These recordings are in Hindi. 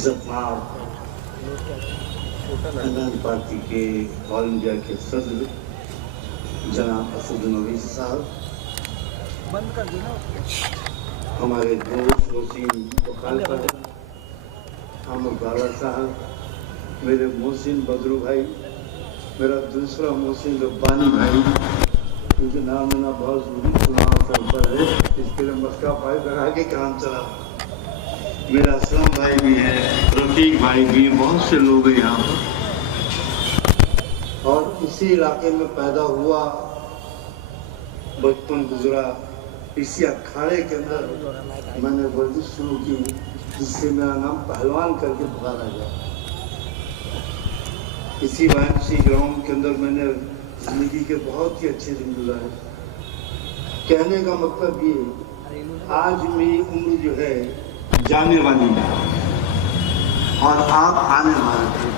इज्जतमाब इंडियन पार्टी के ऑल इंडिया के सदर जनाब असदुद्दीन ओवैसी साहब, हमारे दोस्त वसीम मुखालफत, अहमद बाला साहब, मेरे मोहसिन बदरू भाई, मेरा दूसरा मोहसिन रब्बानी भाई, क्योंकि नाम मैंने बहुत जरूरी सुना से ऊपर है, इसके लिए मस्का पाए लगा के काम चला। मेरा असलम भाई भी है, रफीक भाई भी, बहुत से लोग हैं यहाँ पर। और इसी इलाके में पैदा हुआ, बचपन गुजरा, इसी अखाड़े के अंदर मैंने वर्जिश शुरू की, जिससे मेरा नाम पहलवान करके पुकारा गया। इसी वायमसी ग्राउंड के अंदर मैंने जिंदगी के बहुत ही अच्छे दिन गुजारे। कहने का मतलब ये, आज मेरी उम्र जो है जाने वाली है और आप आने वाले थे।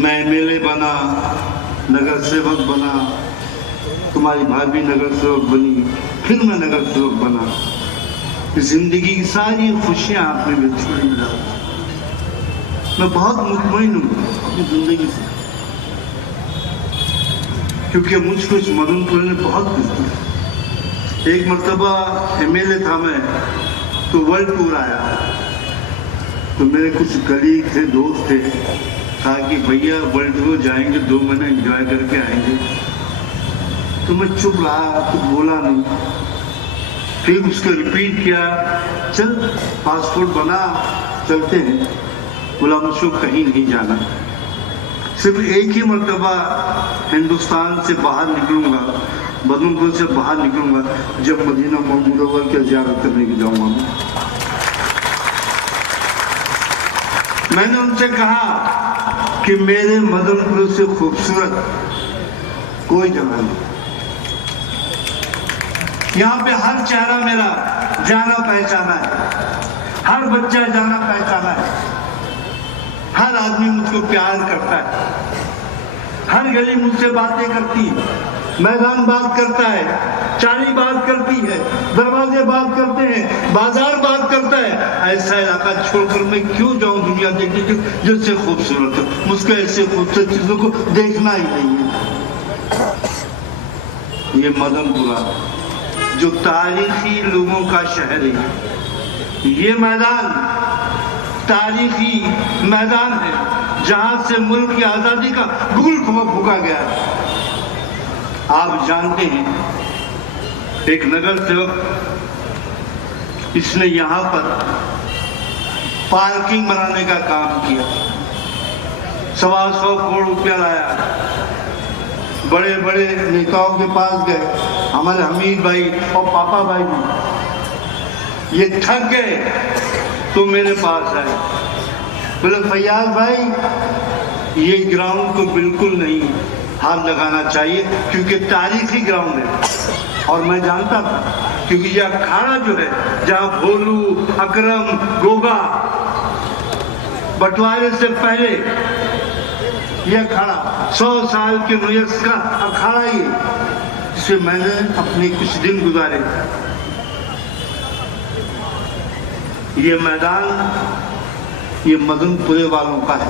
मैं एमएलए बना, नगर सेवक बना, तुम्हारी भाभी नगर सेवक बनी, फिर मैं नगर सेवक बना। जिंदगी की सारी खुशियां आपने बिछोड़ में डाल। मैं बहुत मुतमईन हूँ अपनी जिंदगी से, क्योंकि मुझको इस मदनपुर ने बहुत कुछ दिया। एक मरतबा एमएलए था मैं, तो वर्ल्ड टूर आया, तो मेरे कुछ कलीग थे, दोस्त थे, कहा कि भैया वर्ल्ड टूर जाएंगे, 2 महीने एंजॉय करके आएंगे। तो मैं चुप रहा, कुछ बोला नहीं। फिर उसको रिपीट किया, चल पासपोर्ट बना, चलते हैं। बोला मुझको कहीं नहीं जाना, सिर्फ एक ही मरतबा हिंदुस्तान से बाहर निकलूंगा, बदनपुर से बाहर निकलूंगा, जब मदीना मुनव्वर की ज़ियारत करने की जाऊंगा। मैंने उनसे कहा कि मेरे मदनपुर से खूबसूरत कोई जगह नहीं। यहाँ पे हर चेहरा मेरा जाना पहचाना है, हर बच्चा जाना पहचाना है, हर आदमी मुझको प्यार करता है, हर गली मुझसे बातें करती है, मैदान बात करता है, चाली बात करती है, दरवाजे बात करते हैं, बाजार बात करता है। ऐसा इलाका छोड़कर मैं क्यों जाऊं दुनिया देखने के, जिससे खूबसूरत हो। मुझको ऐसे खूबसूरत चीजों को देखना ही नहीं है। ये मदनपुरा जो तारीखी लोगों का शहर है, ये मैदान तारीखी मैदान है, जहां से मुल्क की आजादी का गुल फूका गया है। आप जानते हैं, एक नगर सेवक, इसने यहां पर पार्किंग बनाने का काम किया, 125 करोड़ रुपया लाया। बड़े बड़े नेताओं के पास गए, हमारे हमीद भाई और पापा भाई भी, ये थक गए तो मेरे पास आए, बोले फैयाज भाई ये ग्राउंड को बिल्कुल नहीं हाथ लगाना चाहिए, क्योंकि तारीखी ग्राउंड है। और मैं जानता था, क्योंकि यह अखाड़ा जो है, जहां भोलू, अकरम, गोगा बंटवारे से पहले यह अखाड़ा 100 साल के नुयस का अखाड़ा ही है, जिसे मैंने अपने कुछ दिन गुजारे। ये मैदान ये मदनपुरे वालों का है,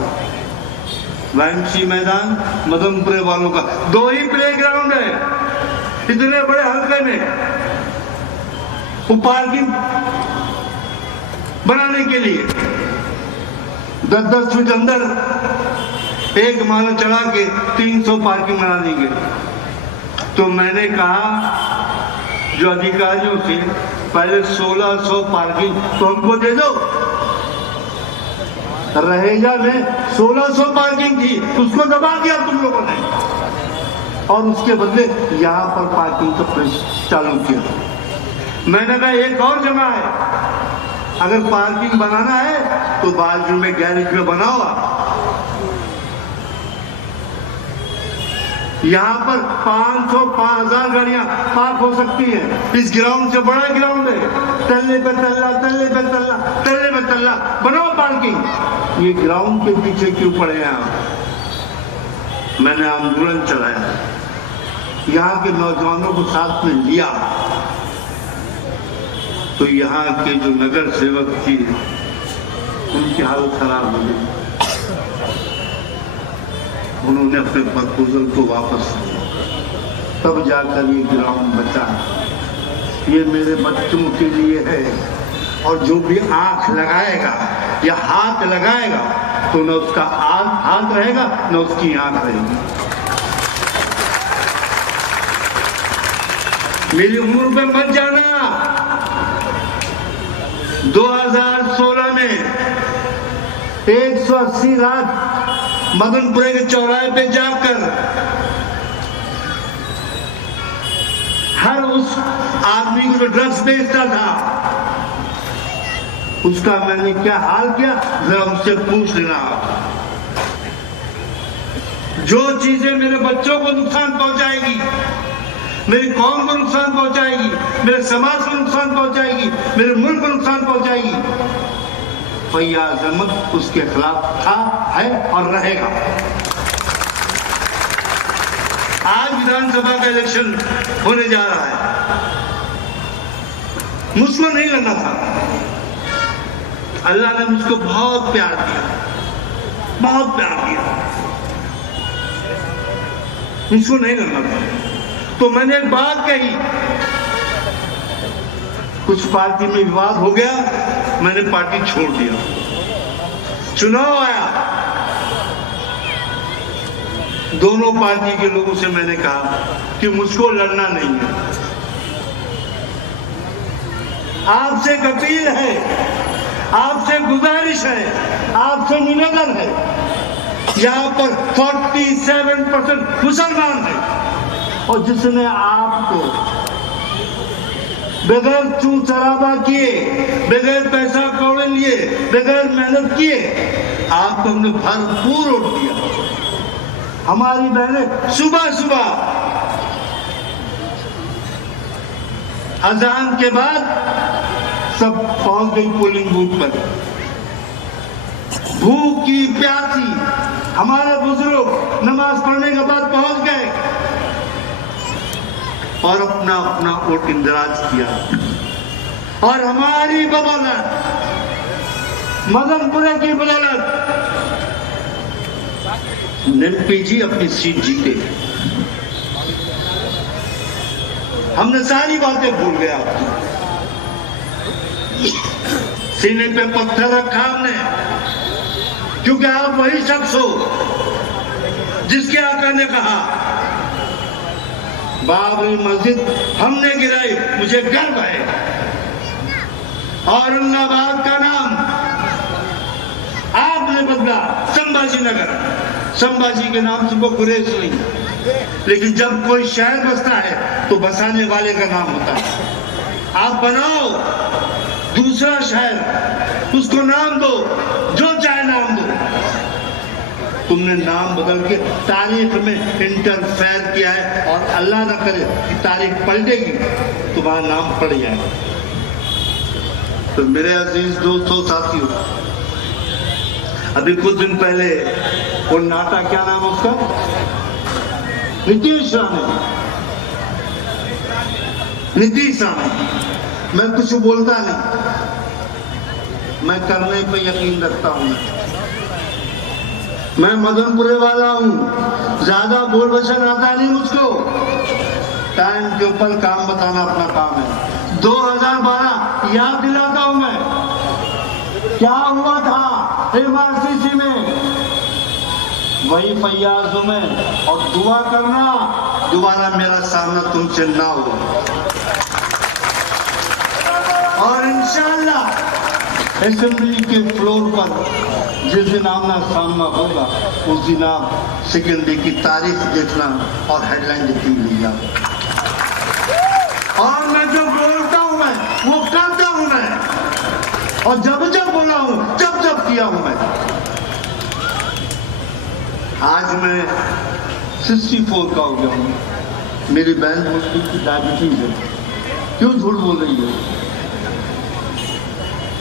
वायमसी मैदान मदनपुरे वालों का। 2 ही प्ले ग्राउंड है इतने बड़े हल्के में, वो पार्किंग बनाने के लिए 10-10 फीट अंदर एक माला चढ़ा के 300 पार्किंग बना देंगे। तो मैंने कहा जो अधिकारियों से, पहले 1600 पार्किंग तो हमको दे दो। रहेजा में 1600 पार्किंग थी, उसको दबा दिया तुम लोगों ने, और उसके बदले यहाँ पर पार्किंग का प्रयास चालू किया। मैंने कहा एक और जगह है, अगर पार्किंग बनाना है तो बाजू में गैरेज में बनाओ। यहाँ पर 500-5000 गाड़ियां पार्क हो सकती हैं। इस ग्राउंड से बड़ा ग्राउंड है, तल्ले पे तल्ला, तल्ले पे तल्ला, तल्ले पे तल्ला, बनाओ पार्किंग। ये ग्राउंड के पीछे क्यों पड़े हैं आप? मैंने आंदोलन चलाया, यहाँ के नौजवानों को साथ में लिया, तो यहाँ के जो नगर सेवक थी उनकी हालत खराब हो गई। उन्होंने अपने प्रपोजल को वापस लिया, तब जाकर ये ग्राउंड बचा। ये मेरे बच्चों के लिए है, और जो भी आंख लगाएगा या हाथ लगाएगा तो न उसका हाथ रहेगा न उसकी आंख रहेगी। मेरी उम्र पे मत जाना। 2016 में 180 रात मदनपुरे के चौराहे पे जाकर हर उस आदमी को जो ड्रग्स बेचता था उसका मैंने क्या हाल किया, जरा उससे पूछ लेना। जो चीजें मेरे बच्चों को नुकसान पहुंचाएगी, मेरी कौम को नुकसान पहुंचाएगी, मेरे समाज को नुकसान पहुंचाएगी, मेरे मुल्क को नुकसान पहुंचाएगी, फैयाज अहमद उसके खिलाफ था, है और रहेगा। आज विधानसभा का इलेक्शन होने जा रहा है, मुझको नहीं लड़ना था। अल्लाह ने मुझको बहुत प्यार दिया, बहुत प्यार दिया, मुझको नहीं लड़ना था। तो मैंने एक बात कही, कुछ पार्टी में विवाद हो गया, मैंने पार्टी छोड़ दिया। चुनाव आया, दोनों पार्टी के लोगों से मैंने कहा कि मुझको लड़ना नहीं है। आपसे एक अपील है, आपसे गुजारिश है, आपसे निवेदन है, यहाँ पर 47% मुसलमान हैं, और जिसने आपको बगैर चू चरावा किए, बगैर पैसा कौड़े लिए, बगैर मेहनत किए आपको हमने भरपूर वोट दिया। हमारी बहनें सुबह सुबह अजान के बाद सब पहुंच गई पोलिंग बूथ पर, भूखी प्यासी। हमारे बुजुर्ग नमाज पढ़ने के बाद पहुंच गए और अपना अपना वोट इंदराज किया। और हमारी बदौलत, मदनपुरे की बदौलत एमपी जी अपनी सीट जीते। हमने सारी बातें भूल गया, सीने पे पत्थर रखा हमने, क्योंकि आप वही शख्स हो जिसके आका ने कहा बाबरी मस्जिद हमने गिराई, मुझे गर्व है। औरंगाबाद का नाम आपने बदला संभाजी नगर, संभाजी के नाम से वो गुरेज हुई। लेकिन जब कोई शहर बसता है तो बसाने वाले का नाम होता है। आप बनाओ दूसरा शहर, उसको नाम दो, जो चाहे नाम दो। तुमने नाम बदल के तारीख में इंटरफेयर किया है, और अल्लाह ना करे कि तारीख पलटेगी, तुम्हारा नाम पड़ जाएगा। तो मेरे अजीज दोस्तों, साथियों, अभी कुछ दिन पहले वो नाटा, क्या नाम है उसका, नीतीश राणे, नीतीश राणे। मैं कुछ बोलता नहीं, मैं करने पे यकीन रखता हूं। मैं मदनपुरे वाला हूं, ज्यादा बोल बचन आता नहीं मुझको, टाइम के ऊपर काम बताना अपना काम है। 2012 याद दिलाता हूं मैं, क्या हुआ था एमआरसीसी में, वही फैयाज हूं मैं। और दुआ करना दोबारा मेरा सामना तुमसे ना हो, और इंशाअल्लाह असेंबली के फ्लोर पर जिस दिन आमना सामना होगा उस दिन आप सेकेंड डे की तारीख देखना और हेडलाइन देखती मिलेगा। और मैं जो बोलता हूं मैं वो करता हूं मैं, और जब जब बोला हूं, जब जब किया हूं मैं। आज मैं 64 का हो गया हूं। मेरी बहन बोलती की डायबिटीज है, क्यों झूठ बोल रही है,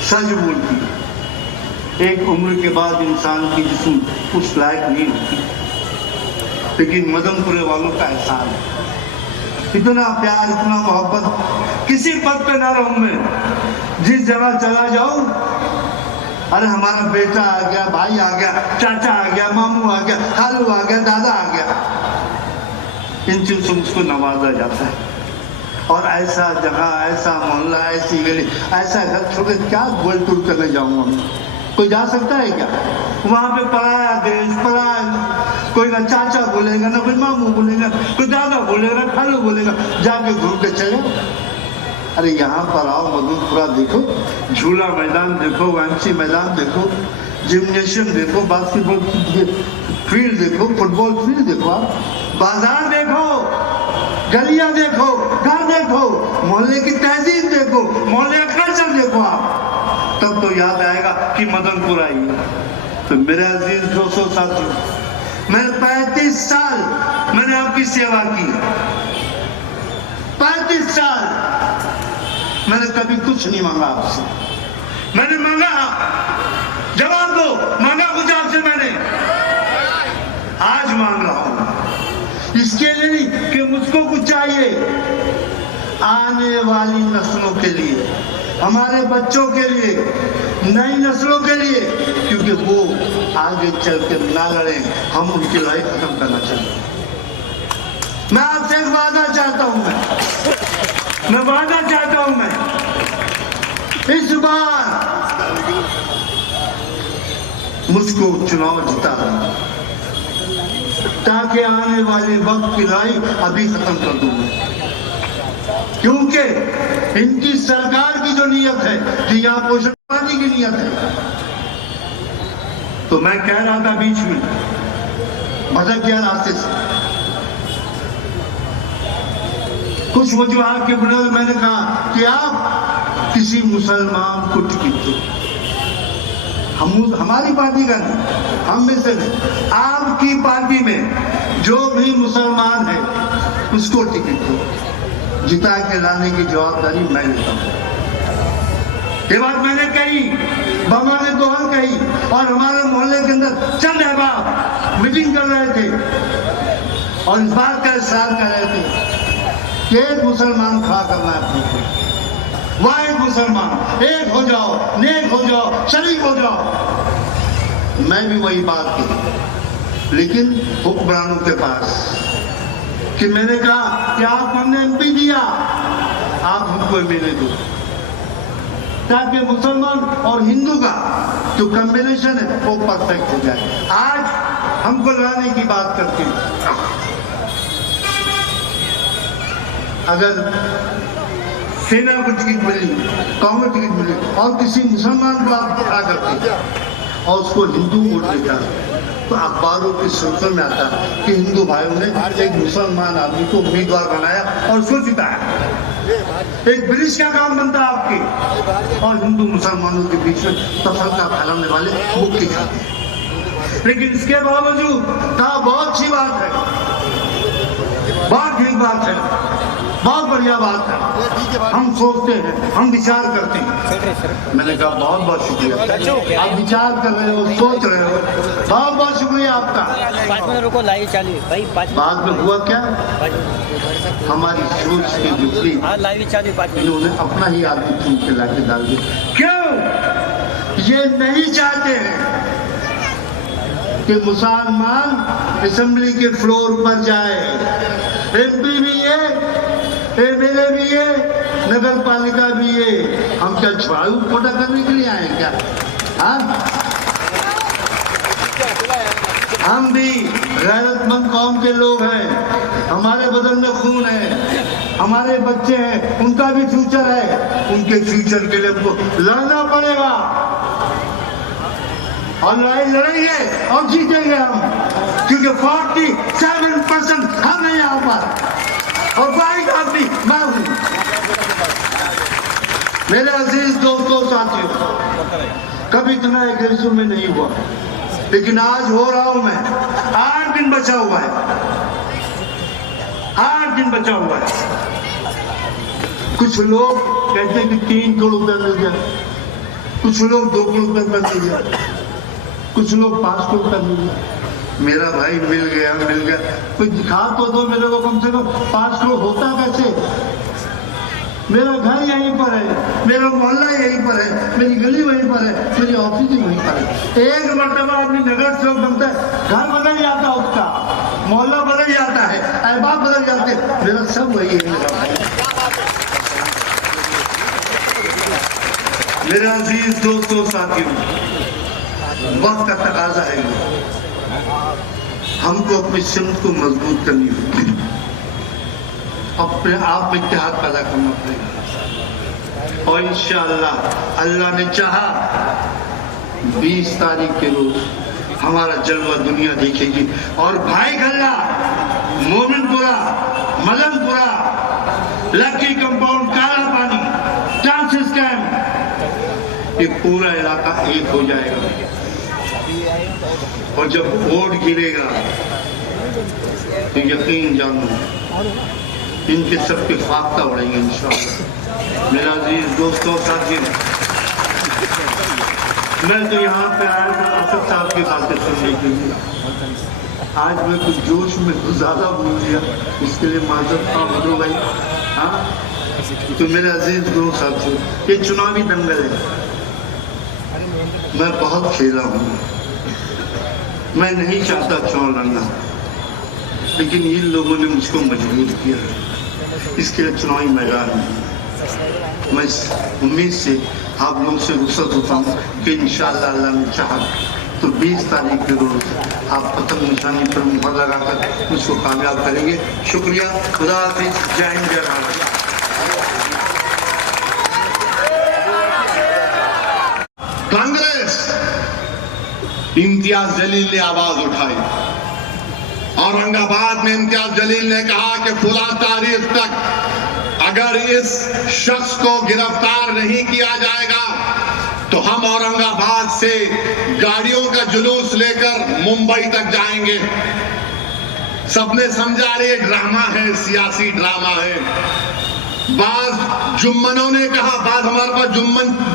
सच बोलती। एक उम्र के बाद इंसान की जिस्म उस लायक नहीं होती, लेकिन मदनपुरे वालों का एहसान है। इतना प्यार, इतना मोहब्बत। किसी पद पे ना रहूं मैं, जिस जगह चला जाऊं, अरे हमारा बेटा आ गया, भाई आ गया, चाचा आ गया, मामू आ गया, खालू आ गया, दादा आ गया, इन चीजों से मुझको नवाजा जाता है। और ऐसा जगह, ऐसा मोहल्ला, ऐसी गली, ऐसा घर छोड़ के क्या गोल टूर करने जाऊंगा मैं? कोई जा सकता है क्या? वहां पे पराया देश, पराया, कोई ना चाचा बोलेगा, ना कोई मामू बोलेगा, कोई दादा बोलेगा, ना खालू बोलेगा, जाके घूम के चले। अरे यहाँ पर आओ, मधुपुरा देखो, झूला मैदान देखो, वामसी मैदान देखो, जिम्नेशियम देखो, बास्केटबॉल फील्ड देखो, फुटबॉल फील्ड देखो, आप बाजार देखो, गलियां देखो, घर देखो, मोहल्ले की तहजीब देखो, मोहल्ले का कल्चर देखो आप, तब तो याद आएगा कि मदनपुर आई है। तो मेरे अजीज दोस्तों, साथियों, मैंने 35 साल मैंने आपकी सेवा की, 35 साल मैंने कभी कुछ नहीं मांगा आपसे। मैंने मांगा, जवाब दो, मांगा कुछ आपसे मैंने? आज मांग रहा हूं, इसके लिए नहीं कि मुझको कुछ चाहिए, आने वाली नस्लों के लिए, हमारे बच्चों के लिए, नई नस्लों के लिए, क्योंकि वो आगे चल के ना लड़े, हम उनकी लड़ाई खत्म करना चाहते हैं। मैं आपसे एक वादा चाहता हूं, मैं वादा चाहता हूं, मैं इस बार मुझको चुनाव जिता दूंगा, ताकि आने वाले वक्त की लड़ाई अभी खत्म कर दूंगा। क्योंकि इनकी सरकार की जो नीयत है कि यहाँ पोषण पाने की नीयत है, तो मैं कह रहा था बीच में भटक गया रास्ते से, कुछ वजूहात के बुनियाद पर मैंने कहा कि आप किसी मुसलमान को टिकट दो, हमारी पार्टी का नहीं, हम में से नहीं, आपकी पार्टी में जो भी मुसलमान है उसको टिकट दो, जिता के लाने की जवाबदारी मैं लेता हूं। ये बात मैंने कही, बाबा ने दोहर कही, और हमारे मोहल्ले के अंदर चंद अहबाब मीटिंग कर रहे थे और इस बात का इशरार कर रहे थे कि एक मुसलमान खड़ा करना है अपने को, वाहिद मुसलमान, एक हो जाओ, नेक हो जाओ, शरीफ हो जाओ। मैं भी वही बात की, लेकिन हुक्मरानों के पास कि मैंने कहा कि आप हमने एमपी दिया, आप हमको एमएलए दो, ताकि मुसलमान और हिंदू का जो कॉम्बिनेशन है वो परफेक्ट हो जाए। आज हमको लड़ाने की बात करते हैं, अगर सेना को टिकट मिली, कांग्रेस टिकट मिली और किसी मुसलमान को आप खड़ा करते और उसको हिंदू वोट देता, तो अखबारों की सुर्खियों में आता कि हिंदू भाइयों ने एक मुसलमान आदमी को उम्मीदवार बनाया और उसको जिताया। एक ब्रिज का काम बनता है आपके और हिंदू मुसलमानों के बीच में तफरका फैलाने वाले मुक्ति खाते हैं। लेकिन इसके बावजूद कहा बहुत अच्छी बात है, बहुत ठीक बात है, बहुत बढ़िया बात है, हम सोचते हैं, हम विचार करते हैं। मैंने कहा बहुत बहुत शुक्रिया, आप विचार कर रहे हो, सोच रहे हो, बहुत बहुत शुक्रिया आपका। 5 मिनट रुको, लाइव चालू है भाई। 5 मिनट बाद में हुआ क्या, हमारी सोच के विपरीत लाइव चालू 5 मिनट इन्होंने अपना ही आदमी चुन के लाके डाल दिया। क्यों? ये नहीं चाहते हैं कि मुसलमान असेंबली के फ्लोर पर जाए, एमपी भी है, एमएलए भी है, नगर पालिका भी है। हम क्या छुआड़ू फोटा करने के लिए आए क्या? हाँ, हम भी गैरतमंद कौम के लोग हैं, हमारे बदन में खून है, हमारे बच्चे हैं, उनका भी फ्यूचर है, उनके फ्यूचर के लिए हमको लड़ना पड़ेगा और लड़ाई लड़ेंगे और जीतेंगे हम, क्योंकि 47% हम हैं यहाँ पर और वाहिद आदमी मैं हूँ। मेरे अजीज दोस्तों, साथियों, कभी इतना एग्रेसिव में नहीं हुआ, लेकिन आज हो रहा हूं मैं। 8 दिन बचा हुआ है, 8 दिन बचा हुआ है। कुछ लोग कहते हैं कि 3 करोड़ रुपया मिल गया, कुछ लोग 2 करोड़ रुपया मिल गया, कुछ लोग 5 करोड़ रुपया मिल गया। मेरा भाई मिल गया कोई दिखा तो दो मेरे को, कम से कम 5 करोड़ होता कैसे? मेरा घर यहीं पर है, मेरा मोहल्ला यहीं पर है, मेरी गली वहीं पर है, मेरी ऑफिस ही वहीं पर है। एक मरतबा आदमी नगर सेवक बनता है, घर बदल जाता है, उसका मोहल्ला बदल जाता है, अहबाब बदल जाते हैं, मेरा सब वही है। मेरा भाई, मेरे अजीज दोस्तों साथियों, वक्त का तकाजा है, हमको अपनी सिमत को मजबूत करनी होगी, अपने आप में इत्तेहाद पैदा करना पड़ेगा और इंशाअल्लाह अल्लाह ने चाहा 20 तारीख के रोज हमारा जलवा दुनिया देखेगी। और भाई गल्ला, मोमिनपुरा, मदनपुरा, लक्की कंपाउंड, काला पानी, ट्रांसिस कैंप, ये पूरा इलाका एक हो जाएगा और जब वोट गिरेगा तो यकीन जानो इनके सबके फाख्ता उड़ेंगे इंशाअल्लाह। मेरा अजीज दोस्तों साथियों, मैं तो यहाँ पे आया था असद साहब की बातें सुनने के लिए। आज मैं कुछ जोश में कुछ ज्यादा बोल दिया, इसके लिए माजरत था बदलो भाई। हाँ, तो मेरे अजीज दोस्त साथियों, ये चुनावी दंगल है, मैं बहुत खेला हूँ, मैं नहीं चाहता चुनाव लड़ना, लेकिन इन लोगों ने मुझको मजबूर किया, इसके लिए चुनावी मैदान में मैं उम्मीद से आप लोगों से रुखसत होता हूँ कि इंशाअल्लाह अल्लाह ने चाहा तो 20 तारीख के रोज आप पतंग निशानी पर मुहर लगाकर मुझको कामयाब करेंगे। शुक्रिया, खुदा हाफिज, जय हिंद, जय भारत। कांग्रेस, इम्तियाज जलील ने आवाज उठाई, औरंगाबाद में इम्तियाज जलील ने कहा कि फुला तारीख तक अगर इस शख्स को गिरफ्तार नहीं किया जाएगा तो हम औरंगाबाद से गाड़ियों का जुलूस लेकर मुंबई तक जाएंगे। सबने समझा रहे ड्रामा है, सियासी ड्रामा है। बाज जुम्मनों ने कहा, बाद हमारे पास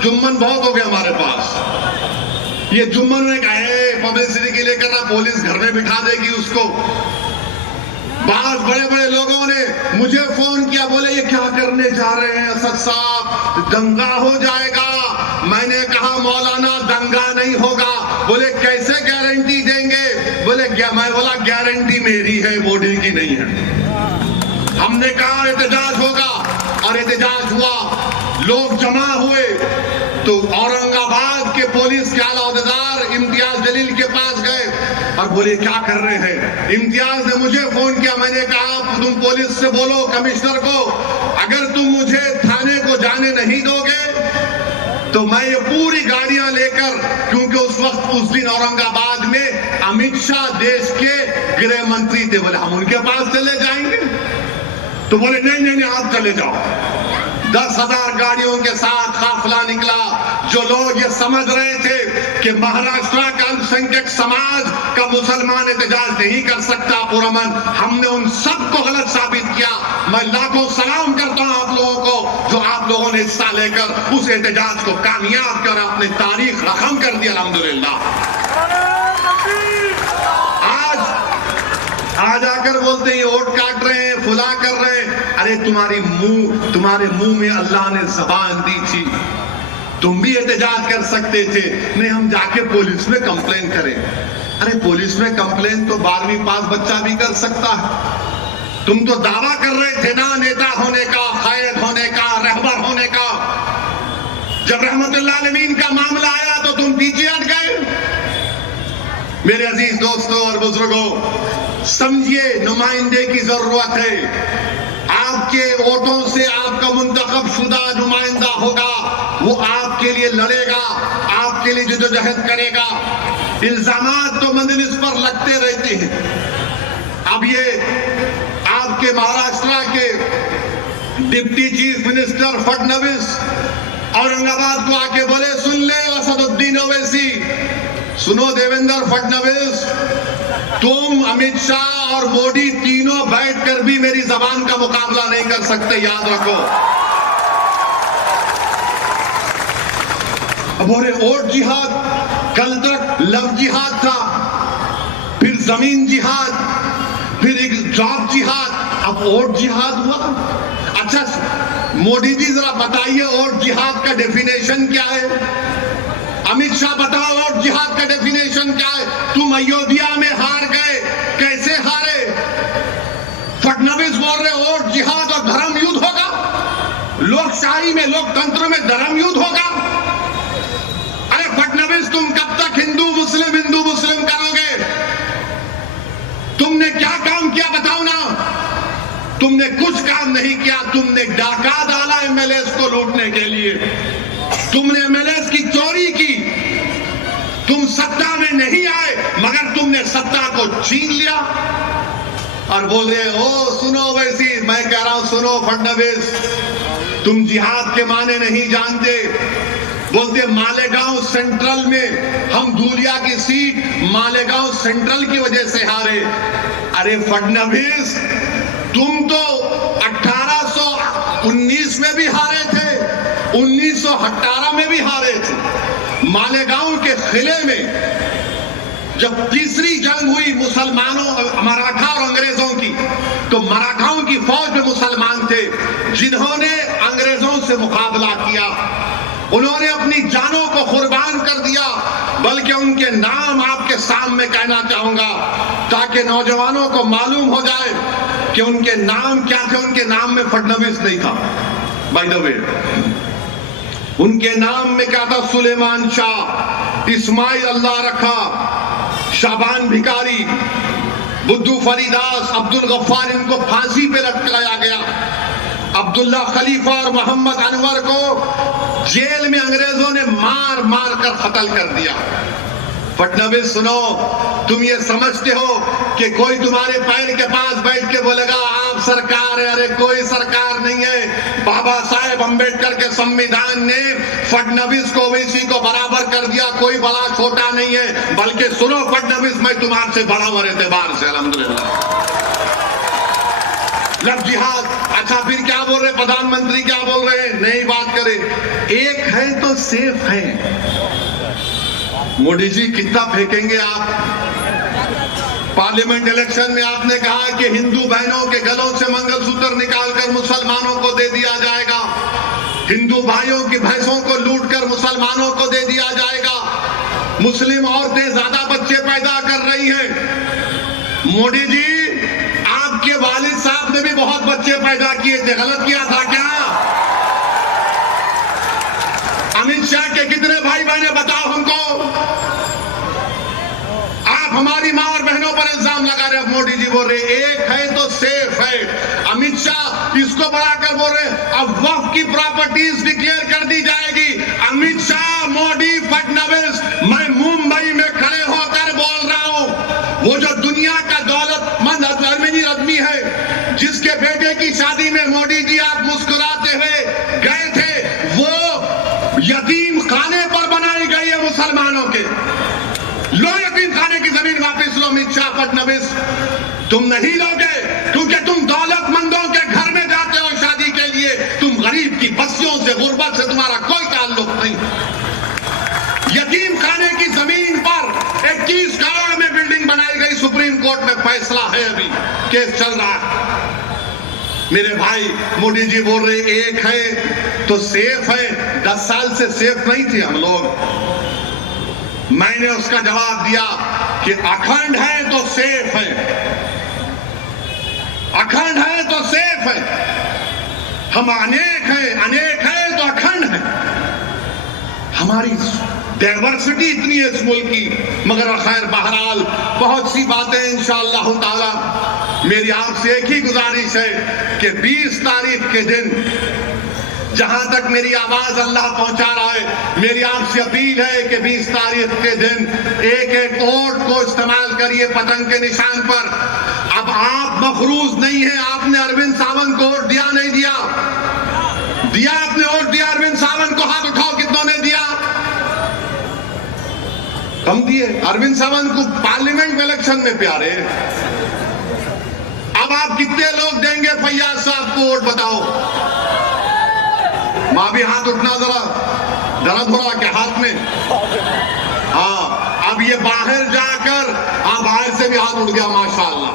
जुम्मन बहुत हो गए हमारे पास, ये जुम्मन ने कहा पब्लिसिटी के लिए करना, पुलिस घर में बिठा देगी उसको। बाद बड़े बड़े लोगों ने मुझे फोन किया, बोले ये क्या करने जा रहे हैं असद साहब, दंगा हो जाएगा। मैंने कहा मौलाना दंगा नहीं होगा। बोले कैसे गारंटी देंगे? बोले मैं बोला गारंटी मेरी है, मोदी की नहीं है। हमने कहा एहतजाज होगा और एहतजाज हुआ, लोग जमा हुए तो औरंगाबाद के पुलिस के आला अहदेदार इम्तियाज जलील के पास गए और बोले क्या कर रहे हैं? इम्तियाज ने मुझे फोन किया, मैंने कहा तुम पुलिस से बोलो कमिश्नर को, अगर तुम मुझे थाने को जाने नहीं दोगे तो मैं ये पूरी गाड़ियां लेकर, क्योंकि उस वक्त उस दिन औरंगाबाद में अमित शाह देश के गृह मंत्री थे, बोले हम उनके पास चले जाएंगे। तो बोले नहीं आप चले जाओ। 10,000 गाड़ियों के साथ काफिला निकला। जो लोग ये समझ रहे थे कि महाराष्ट्र का अल्पसंख्यक समाज का मुसलमान एहतजाज नहीं कर सकता पुरअमन, हमने उन सबको गलत साबित किया। मैं लाखों सलाम करता हूं आप लोगों को जो आप लोगों ने हिस्सा लेकर उस एहतजाज को कामयाब कर अपनी तारीख रकम कर दी। अल्हम्दुलिल्लाह। आज आकर बोलते हैं वोट काट रहे हैं, फुला कर रहे हैं। अरे तुम्हारे मुंह में अल्लाह ने जबान दी थी, तुम भी एहतजाज कर सकते थे। नहीं हम जाके पुलिस में कंप्लेन करें। अरे पुलिस में कंप्लेन तो 12वीं पास बच्चा भी कर सकता है। तुम तो दावा कर रहे थे ना नेता होने का, कायद होने का, रहबर होने का। जब रहमतुल्लाह अलमीन का मामला आया तो तुम पीछे हट गए। मेरे अजीज दोस्तों और बुजुर्गों, समझिए नुमाइंदे की जरूरत है। आपके वोटों से आपका मुंतखब शुदा नुमाइंदा होगा, वो आपके लिए लड़ेगा, आपके लिए जद्दोजहद करेगा। इल्जामात तो मंजिल पर लगते रहते हैं। अब ये आपके महाराष्ट्र के deputy chief minister Fadnavis Aurangabad को आके बोले सुन ले असदुद्दीन ओवैसी, सुनो देवेंद्र फडणवीस, तुम अमित शाह और मोदी तीनों बैठकर भी मेरी जबान का मुकाबला नहीं कर सकते, याद रखो। अब बोले वोट जिहाद, कल तक लव जिहाद था, फिर जमीन जिहाद, फिर एक जॉब जिहाद, अब और जिहाद हुआ। अच्छा मोदी जी जरा बताइए और जिहाद का डेफिनेशन क्या है? अमित शाह बताओ और जिहाद का डेफिनेशन क्या है? तुम अयोध्या में हार गए, कैसे हारे? फडणवीस बोल रहे और जिहाद और धर्म युद्ध होगा, लोकशाही में लोकतंत्र में धर्म युद्ध होगा। अरे फडणवीस तुम कब तक हिंदू मुस्लिम करोगे? तुमने क्या काम किया बताओ ना? तुमने कुछ काम नहीं किया। तुमने डाका डाला एमएलएस को लूटने के लिए, तुमने एमएलएस की चोरी की। तुम सत्ता में नहीं आए मगर तुमने सत्ता को छीन लिया और बोल रहे ओ सुनो वैसी। मैं कह रहा हूं सुनो फडणवीस, तुम जिहाद के माने नहीं जानते। बोलते मालेगांव सेंट्रल में हम धूलिया की सीट मालेगांव सेंट्रल की वजह से हारे। अरे फडणवीस तुम तो 1819 में भी हारे थे, 1918 में भी हारे थे। मालेगांव के किले में जब तीसरी जंग हुई मुसलमानों मराठा और अंग्रेजों की, तो मराठाओं की फौज में मुसलमान थे जिन्होंने अंग्रेजों से मुकाबला किया। उन्होंने अपनी जानों को कुर्बान कर दिया। बल्कि उनके नाम आपके सामने कहना चाहूंगा ताकि नौजवानों को मालूम हो जाए कि उनके नाम क्या थे। उनके नाम में फडणवीस नहीं था, बाय द वे। उनके नाम में क्या था? सुलेमान शाह, इस्माइल अल्लाह रखा, शाबान भिकारी, बुद्धू फरीदास, अब्दुल गफ्फार। इनको फांसी पे लटकाया गया। अब्दुल्ला खलीफा और मोहम्मद अनवर को जेल में अंग्रेजों ने मार मार कर कत्ल कर दिया। फडणवीस सुनो, तुम ये समझते हो कि कोई तुम्हारे पैर के पास बैठ के बोलेगा आप सरकार है? अरे कोई सरकार नहीं है। बाबा साहेब अंबेडकर के संविधान ने फडणवीस को ओबीसी को बराबर कर दिया। कोई बड़ा छोटा नहीं है। बल्कि सुनो फडणवीस, मैं तुम्हारे से बड़ा हूं एतबार से, अल्हम्दुलिल्लाह। लव जिहाद। अच्छा फिर क्या बोल रहे प्रधानमंत्री? क्या बोल रहे हैं? नई बात करें, एक है तो सेफ है। मोदी जी कितना फेंकेंगे आप? पार्लियामेंट इलेक्शन में आपने कहा कि हिंदू बहनों के गलों से मंगलसूत्र निकालकर मुसलमानों को दे दिया जाएगा, हिंदू भाइयों की भैंसों को लूटकर मुसलमानों को दे दिया जाएगा, मुस्लिम औरतें ज्यादा बच्चे पैदा कर रही हैं। मोदी जी आपके वालिद साहब ने भी बहुत बच्चे पैदा किए थे, गलत किया था क्या? अमित शाह के कितने भाई बहने बताओ हमको? आप हमारी मां और बहनों पर इल्जाम लगा रहे। मोदी जी बोल रहे एक है तो सेफ है। अमित शाह इसको बढ़ाकर बोल रहे अब वक्फ की प्रॉपर्टीज डिक्लेयर कर दी जाएगी। अमित शाह, मोदी, फडणवीस, मैं मुंबई में खड़े होकर बोल रहा हूं, वो जो दुनिया का दौलतमंद आदमी है जिसके बेटे की शादी में मोदी जी आप मुस्कुराते हुए गए थे, वो यतीम खाने पर बनाई गई है मुसलमानों के। लो यतीम खाने की जमीन वापस लो। अमित शाह, फडणवीस, तुम नहीं लोगे क्योंकि तुम दौलतमंदों के घर में जाते हो शादी के लिए। तुम गरीब की बस्तियों से, गुर्बत से तुम्हारा कोई ताल्लुक नहीं। यतीम खाने की जमीन पर 21 करोड़ में बिल्डिंग बनाई गई। सुप्रीम कोर्ट में फैसला है, अभी केस चल रहा है। मेरे भाई, मोदी जी बोल रहे एक है तो सेफ है। 10 साल से सेफ नहीं थे हम लोग। मैंने उसका जवाब दिया कि अखंड है तो सेफ है, अखंड है तो सेफ है। हम अनेक है तो अखंड है। हमारी डाइवर्सिटी इतनी है इस मुल्क की। मगर खैर बहरहाल बहुत सी बातें इंशाअल्लाह ताला। मेरी आपसे एक ही गुजारिश है कि 20 तारीख के दिन, जहां तक मेरी आवाज अल्लाह पहुंचा रहा है, मेरी आपसे अपील है कि 20 तारीख के दिन एक एक वोट को इस्तेमाल करिए पतंग के निशान पर। अब आप मखरूज नहीं है। आपने अरविंद सावंत को वोट दिया नहीं दिया? दिया, आपने वोट दिया अरविंद सावंत को? हाथ उठाओ, कितनों ने दिया? कम दिए। अरविंद सावंत को पार्लियामेंट में इलेक्शन में प्यारे। अब आप कितने लोग देंगे फैयाज साहब को वोट बताओ? मां भी हाथ उठना, जरा दर्द हो रहा के हाथ में? हाँ, अब ये बाहर जाकर, हाँ बाहर से भी हाथ उड़ गया माशाअल्लाह,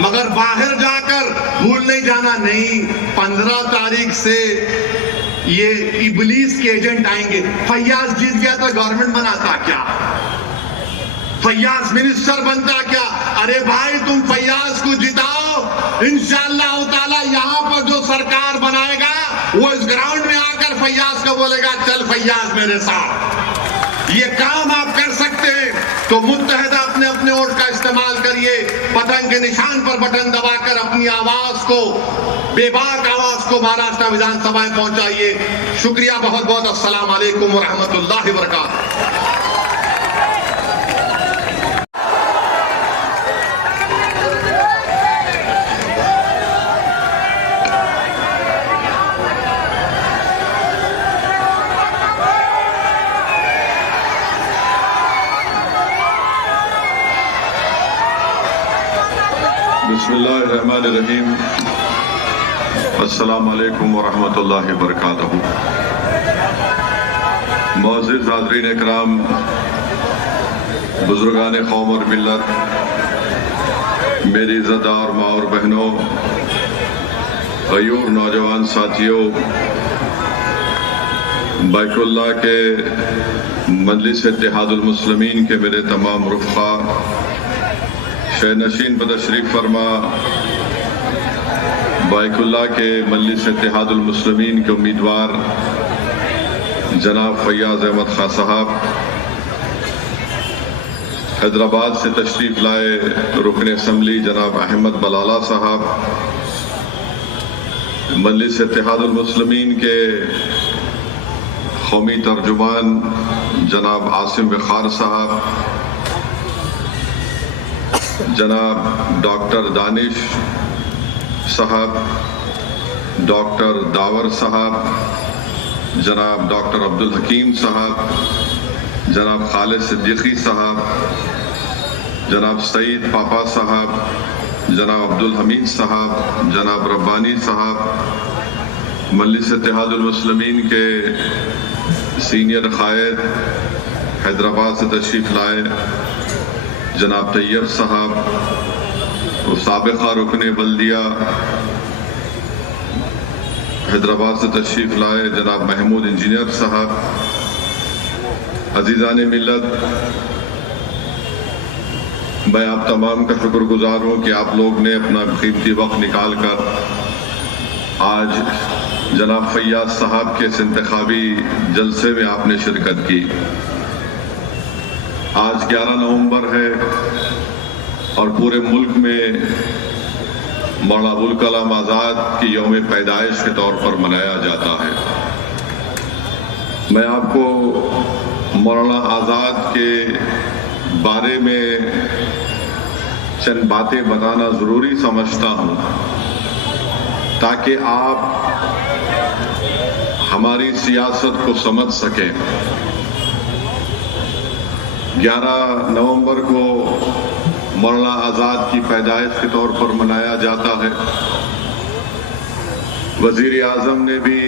मगर बाहर जाकर भूल नहीं जाना, नहीं 15 तारीख से ये इबलीस के एजेंट आएंगे। फैयाज जीत गया तो गवर्नमेंट बनाता क्या? फैयाज मिनिस्टर बनता क्या? अरे भाई तुम फैयाज को जिताओ, इंशाअल्लाह ताला यहां पर जो सरकार बनाएगा वो इस ग्राउंड में आकर फैयाज को बोलेगा चल फैयाज मेरे साथ। ये काम आप कर सकते हैं तो मुत्तहदा अपने अपने वोट का इस्तेमाल करिए, पतंग के निशान पर बटन दबाकर अपनी आवाज को, बेबाक आवाज को महाराष्ट्र विधानसभा में पहुंचाइए। शुक्रिया बहुत बहुत। अस्सलाम वालेकुम व रहमतुल्लाहि व बरकातहू। बिस्मिल्लाहिर्रहमानिर्रहीम। अस्सलाम वालेकुम व रहमतुल्लाहि व बरकातहू। मुअज़्ज़िज़ हाज़रीन इकराम, बुजुर्गान कौम और मिल्लत, मेरी इज़्ज़तदार माँ और बहनों, गयूर नौजवान साथियों, बैतुल्लाह के मजलिस इत्तेहादुल मुस्लिमीन के मेरे तमाम रुफ़क़ा, शह नशीन पर तशरीफ फरमा, बैतुल्लाह के मजलिस इत्तेहादुल मुस्लिमीन के उम्मीदवार जनाब फैयाज अहमद खां साहब, हैदराबाद से तशरीफ लाए रुकन असम्बली जनाब अहमद बलाला साहब, मजलिस इत्तेहादुल मुस्लिमीन के कौमी तर्जुमान जनाब आसिम वक़ार साहब, जनाब डॉक्टर दानिश साहब, डॉक्टर दावर साहब, जनाब डॉक्टर अब्दुल हकीम साहब, जनाब खालिद सिद्दीकी साहब, जनाब सईद पापा साहब, जनाब अब्दुल हमीद साहब, जनाब रब्बानी साहब, मजलिस इत्तेहादुल मुस्लिमीन के सीनियर कायद हैदराबाद से तशरीफ लाए जनाब तैयब साहब, और साबिक़ा रुकने बल्दिया हैदराबाद से तशरीफ लाए जनाब महमूद इंजीनियर साहब, अजीज़ान मिल्लत, मैं आप तमाम का शुक्रगुजार हूँ कि आप लोग ने अपना कीमती वक्त निकाल कर आज जनाब फैयाज साहब के इस इंतखाबी जलसे में आपने शिरकत की। आज 11 नवंबर है और पूरे मुल्क में मौलाना अबुल कलाम आज़ाद की यौम पैदाइश के तौर पर मनाया जाता है। मैं आपको मौलाना आज़ाद के बारे में चंद बातें बताना ज़रूरी समझता हूँ ताकि आप हमारी सियासत को समझ सकें। 11 नवंबर को मौलाना आज़ाद की पैदाइश के तौर पर मनाया जाता है। वज़ीर आज़म ने भी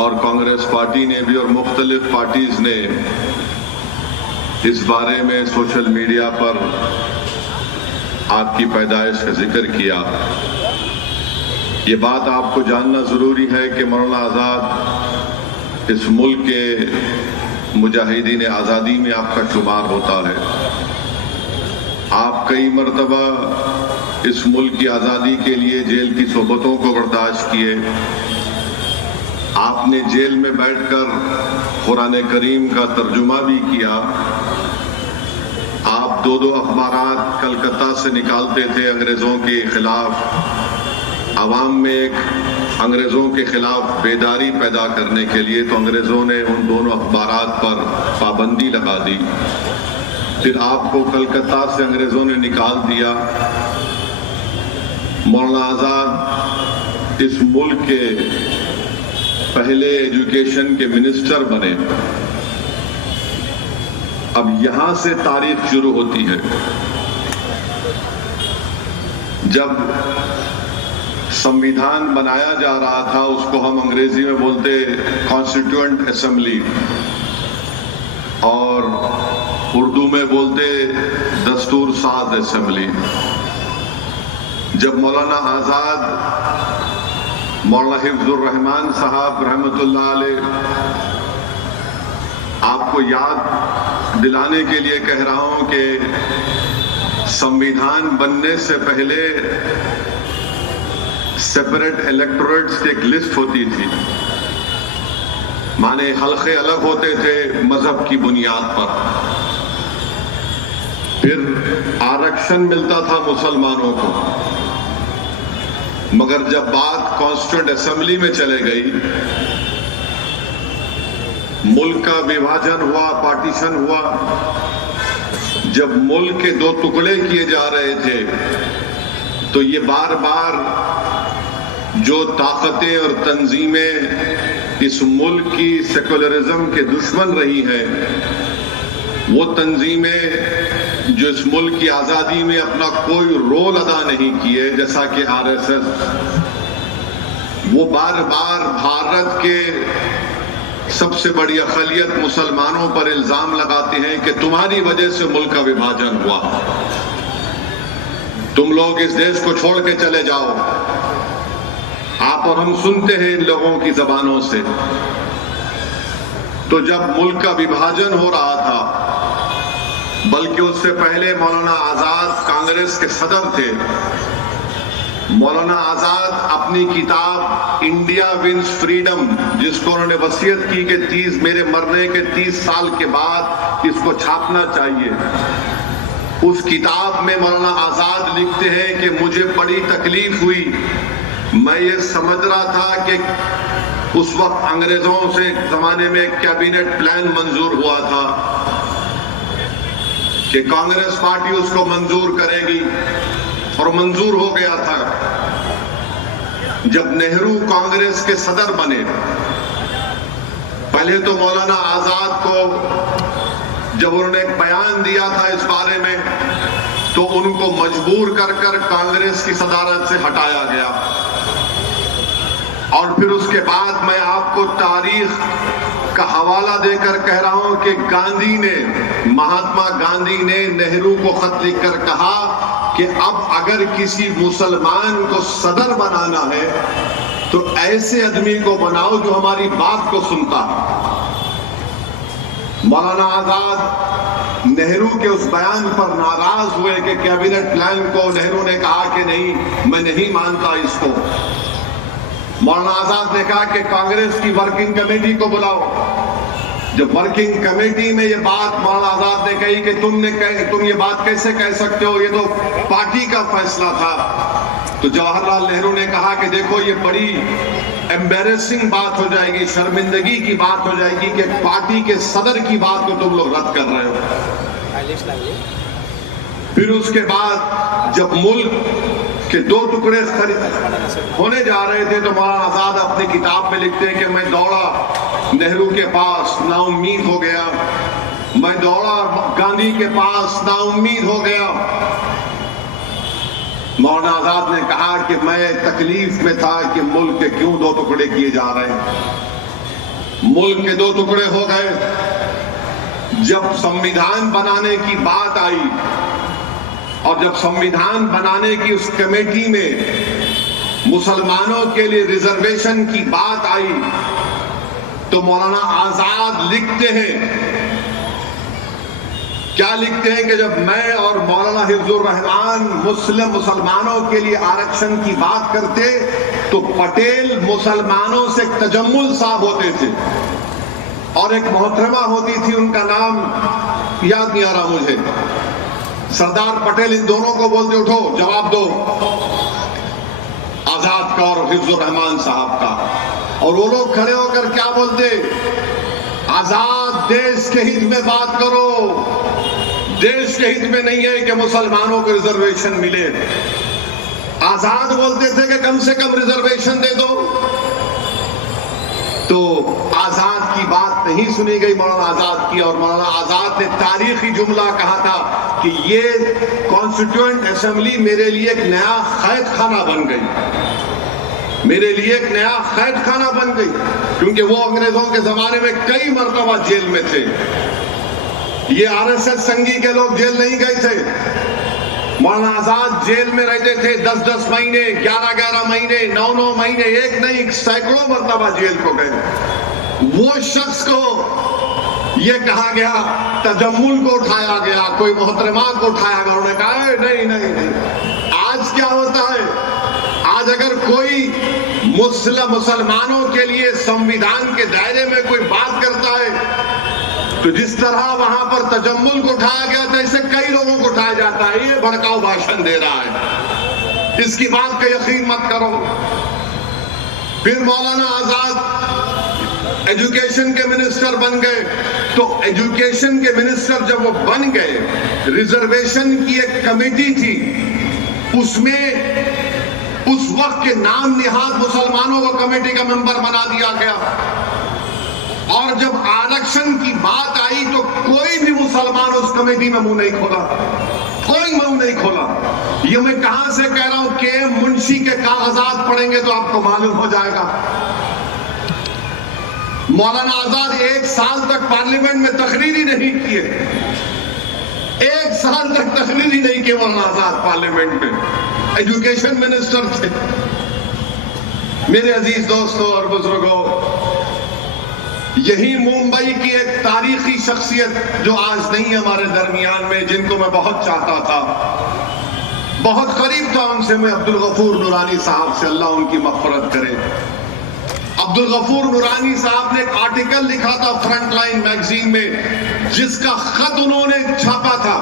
और कांग्रेस पार्टी ने भी और मुख्तलिफ पार्टीज ने इस बारे में सोशल मीडिया पर आपकी पैदाइश का जिक्र किया। ये बात आपको जानना ज़रूरी है कि मौलाना आज़ाद इस मुल्क के मुजाहिदीन आज़ादी में आपका शुमार होता है। आप कई मरतबा इस मुल्क की आज़ादी के लिए जेल की सोबतों को बर्दाश्त किए। आपने जेल में बैठकर कुरान करीम का तर्जुमा भी किया। आप दो अखबारात कलकत्ता से निकालते थे अंग्रेज़ों के खिलाफ, आवाम में एक अंग्रेज़ों के खिलाफ बेदारी पैदा करने के लिए, तो अंग्रेज़ों ने उन दोनों अखबारात पर पाबंदी लगा दी। फिर आपको कलकत्ता से अंग्रेज़ों ने निकाल दिया। मौलाना आज़ाद इस मुल्क के पहले एजुकेशन के मिनिस्टर बने। अब यहां से तारीख शुरू होती है। जब संविधान बनाया जा रहा था, उसको हम अंग्रेजी में बोलते कॉन्स्टिट्यूएंट असेंबली, और उर्दू में बोलते दस्तूर साज असेंबली। जब मौलाना आजाद, मौलाना हिफ्जुर रहमान साहब रहमतुल्लाह अलैह, आपको याद दिलाने के लिए कह रहा हूं कि संविधान बनने से पहले सेपरेट इलेक्टोरेट्स की एक लिस्ट होती थी, माने हलके अलग होते थे मजहब की बुनियाद पर। फिर आरक्षण मिलता था मुसलमानों को, मगर जब बात कॉन्स्टिट्यूएंट असेंबली में चले गई, मुल्क का विभाजन हुआ, पार्टीशन हुआ, जब मुल्क के दो टुकड़े किए जा रहे थे, तो ये बार बार जो ताकतें और तंजीमें इस मुल्क की सेकुलरिज्म के दुश्मन रही हैं, वो तंजीमें जो इस मुल्क की आजादी में अपना कोई रोल अदा नहीं किए, जैसा कि आरएसएस, वो बार बार भारत के सबसे बड़ी अक़लियत मुसलमानों पर इल्जाम लगाते हैं कि तुम्हारी वजह से मुल्क का विभाजन हुआ, तुम लोग इस देश को छोड़ के चले जाओ। आप और हम सुनते हैं इन लोगों की जबानों से। तो जब मुल्क का विभाजन हो रहा था, बल्कि उससे पहले मौलाना आजाद कांग्रेस के सदर थे, मौलाना आजाद अपनी किताब इंडिया विंस फ्रीडम, जिसको उन्होंने वसीयत की कि मेरे मरने के 30 साल के बाद इसको छापना चाहिए, उस किताब में मौलाना आजाद लिखते हैं कि मुझे बड़ी तकलीफ हुई। मैं ये समझ रहा था कि उस वक्त अंग्रेजों से जमाने में कैबिनेट प्लान मंजूर हुआ था कि कांग्रेस पार्टी उसको मंजूर करेगी, और मंजूर हो गया था। जब नेहरू कांग्रेस के सदर बने, पहले तो मौलाना आजाद को जब उन्होंने एक बयान दिया था इस बारे में, तो उनको मजबूर कर कर कांग्रेस की सदारत से हटाया गया। और फिर उसके बाद मैं आपको तारीख का हवाला देकर कह रहा हूं कि गांधी ने, महात्मा गांधी ने नेहरू को खत लिखकर कहा कि अब अगर किसी मुसलमान को सदर बनाना है तो ऐसे आदमी को बनाओ जो हमारी बात को सुनता है। मौलाना आजाद नेहरू के उस बयान पर नाराज हुए कि कैबिनेट प्लान को नेहरू ने कहा कि नहीं, मैं नहीं मानता इसको। मौलाना आजाद ने कहा कि कांग्रेस की वर्किंग कमेटी को बुलाओ। जब वर्किंग कमेटी में ये बात मौलाना आजाद ने कही कि तुम ये बात कैसे कह सकते हो, ये तो पार्टी का फैसला था, तो जवाहरलाल नेहरू ने कहा कि देखो ये बड़ी एम्बेरेसिंग बात हो जाएगी, शर्मिंदगी की बात हो जाएगी कि पार्टी के सदर की बात को तुम लोग रद्द कर रहे हो। फिर उसके बाद जब मुल्क के दो टुकड़े होने जा रहे थे, तो मौलाना आजाद अपनी किताब में लिखते हैं कि मैं दौड़ा नेहरू के पास, नाउम्मीद हो गया। मैं दौड़ा गांधी के पास, नाउम्मीद हो गया। मौलाना आजाद ने कहा कि मैं तकलीफ में था कि मुल्क के क्यों दो टुकड़े किए जा रहे हैं। मुल्क के दो टुकड़े हो गए जब संविधान बनाने की बात आई, और जब संविधान बनाने की उस कमेटी में मुसलमानों के लिए रिजर्वेशन की बात आई, तो मौलाना आजाद लिखते हैं, क्या लिखते हैं कि जब मैं और मौलाना हिफ्जुर रहमान मुसलमानों के लिए आरक्षण की बात करते, तो पटेल मुसलमानों से तजम्मुल साहब होते थे, और एक मोहतरमा होती थी, उनका नाम याद नहीं आ रहा मुझे, सरदार पटेल इन दोनों को बोलते उठो जवाब दो, आजाद का और हिफ्जुर रहमान साहब का। और वो लोग खड़े होकर क्या बोलते, आजाद देश के हित में बात करो, देश के हित में नहीं है कि मुसलमानों को रिजर्वेशन मिले। आजाद बोलते थे कि कम से कम रिजर्वेशन दे दो। तो आजाद की बात नहीं सुनी गई मौलाना आजाद की, और मौलाना आजाद ने तारीखी जुमला कहा था कि ये कॉन्स्टिट्यूएंट असेंबली मेरे लिए एक नया कैद खाना बन गई, मेरे लिए एक नया कैद खाना बन गई, क्योंकि वो अंग्रेजों के जमाने में कई मरतबा जेल में थे। ये आरएसएस संघी के लोग जेल नहीं गए थे। मौलाना आजाद जेल में रहते थे 10-10 महीने, 11-11 महीने, 9-9 महीने, एक नहीं सैकड़ों मरतबा जेल को गए। वो शख्स को ये कहा गया, तजम्मुल को उठाया गया, कोई मोहतरमा को उठाया गया, उन्होंने कहा नहीं नहीं नहीं। आज क्या होता है, आज अगर कोई मुसलमानों के लिए संविधान के दायरे में कोई बात करता है तो जिस तरह वहां पर तजम्मुल को उठाया गया था, ऐसे कई लोगों को उठाया जाता है। ये भड़काऊ भाषण दे रहा है, इसकी बात का यकीन मत करो। फिर मौलाना आजाद एजुकेशन के मिनिस्टर बन गए, तो एजुकेशन के मिनिस्टर जब वो बन गए, रिजर्वेशन की एक कमेटी थी, उसमें उस वक्त के नाम निहाद मुसलमानों को कमेटी का मेंबर बना दिया गया। और जब आरक्षण की बात आई तो कोई भी मुसलमान उस कमेटी में मुंह नहीं खोला, कोई मुंह नहीं खोला। ये मैं कहां से कह रहा हूं, के मुंशी के कागजात पढ़ेंगे तो आपको मालूम हो जाएगा। मौलाना आजाद 1 साल तक पार्लियामेंट में तकरीर ही नहीं किए, 1 साल तक तकरीर ही नहीं किए मौलाना आजाद पार्लियामेंट में, एजुकेशन मिनिस्टर थे। मेरे अजीज दोस्तों और बुजुर्गों, यही मुंबई की एक तारीखी शख्सियत जो आज नहीं है हमारे दरमियान में, जिनको मैं बहुत चाहता था, बहुत करीब था उनसे मैं, अब्दुल गफूर नूरानी साहब से, अल्लाह उनकी मग़फ़िरत करे। अब्दुल गफूर नूरानी साहब ने एक आर्टिकल लिखा था फ्रंटलाइन मैगजीन में, जिसका खत उन्होंने छापा था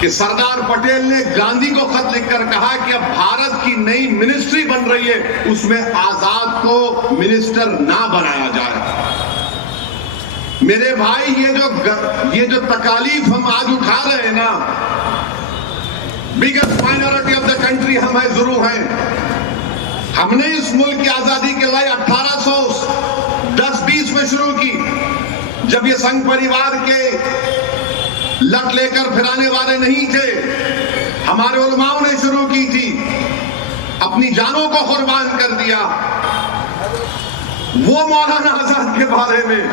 कि सरदार पटेल ने गांधी को खत लिखकर कहा कि अब भारत की नई मिनिस्ट्री बन रही है, उसमें आजाद को मिनिस्टर ना बनाया जाए। मेरे भाई, ये जो तकालीफ हम आज उठा रहे हैं ना, biggest minority of the country हम है, जरूर हैं। हमने इस मुल्क की आजादी की लड़ाई 1810-20 में शुरू की, जब ये संघ परिवार के लट लेकर फिराने वाले नहीं थे। हमारे उलमाओं ने शुरू की थी, अपनी जानों को कुर्बान कर दिया। वो मौलाना आजाद के बारे में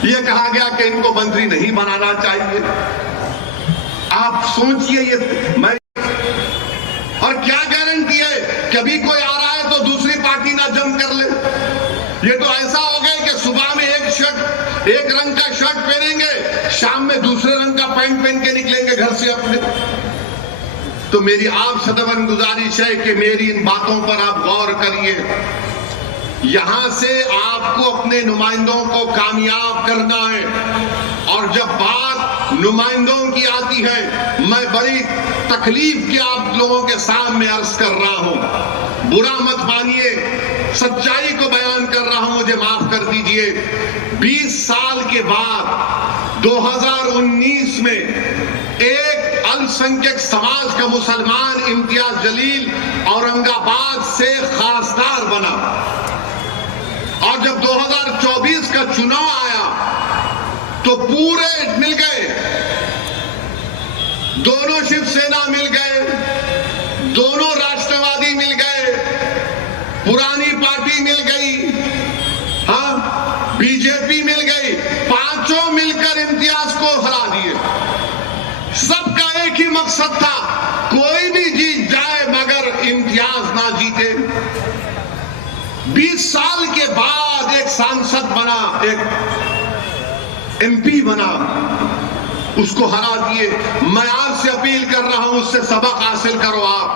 ये कहा गया कि इनको मंत्री नहीं बनाना चाहिए। आप सोचिए, ये मैं और क्या गारंटी है, कभी कोई आ रहा है तो दूसरी पार्टी ना जम कर ले। ये तो ऐसा हो गया कि सुबह में एक रंग का शर्ट पहनेंगे, शाम में दूसरे रंग का पैंट पहन के निकलेंगे घर से अपने। तो मेरी आप सदवन गुजारिश है कि मेरी इन बातों पर आप गौर करिए। यहां से आपको अपने नुमाइंदों को कामयाब करना है, और जब बात नुमाइंदों की आती है, मैं बड़ी तकलीफ की आप लोगों के सामने अर्ज कर रहा हूं। बुरा मत मानिए, सच्चाई को बयान कर रहा हूं, मुझे माफ कर दीजिए। 20 साल के बाद 2019 में एक अल्पसंख्यक समाज का मुसलमान इम्तियाज जलील औरंगाबाद से खासदार बना, और जब 2024 का चुनाव आया तो पूरे मिल गए, दोनों शिवसेना मिल गए, दोनों राष्ट्रवादी मिल गए, पुरानी पार्टी मिल गई, हाँ बीजेपी मिल गई, पांचों मिलकर इम्तियाज को हरा दिए। सबका एक ही मकसद था, कोई भी जीत जाए मगर इम्तियाज ना जीते। 20 साल के बाद एक सांसद बना, एक एमपी बना, उसको हरा दिए। मैं आपसे अपील कर रहा हूं, उससे सबक हासिल करो। आप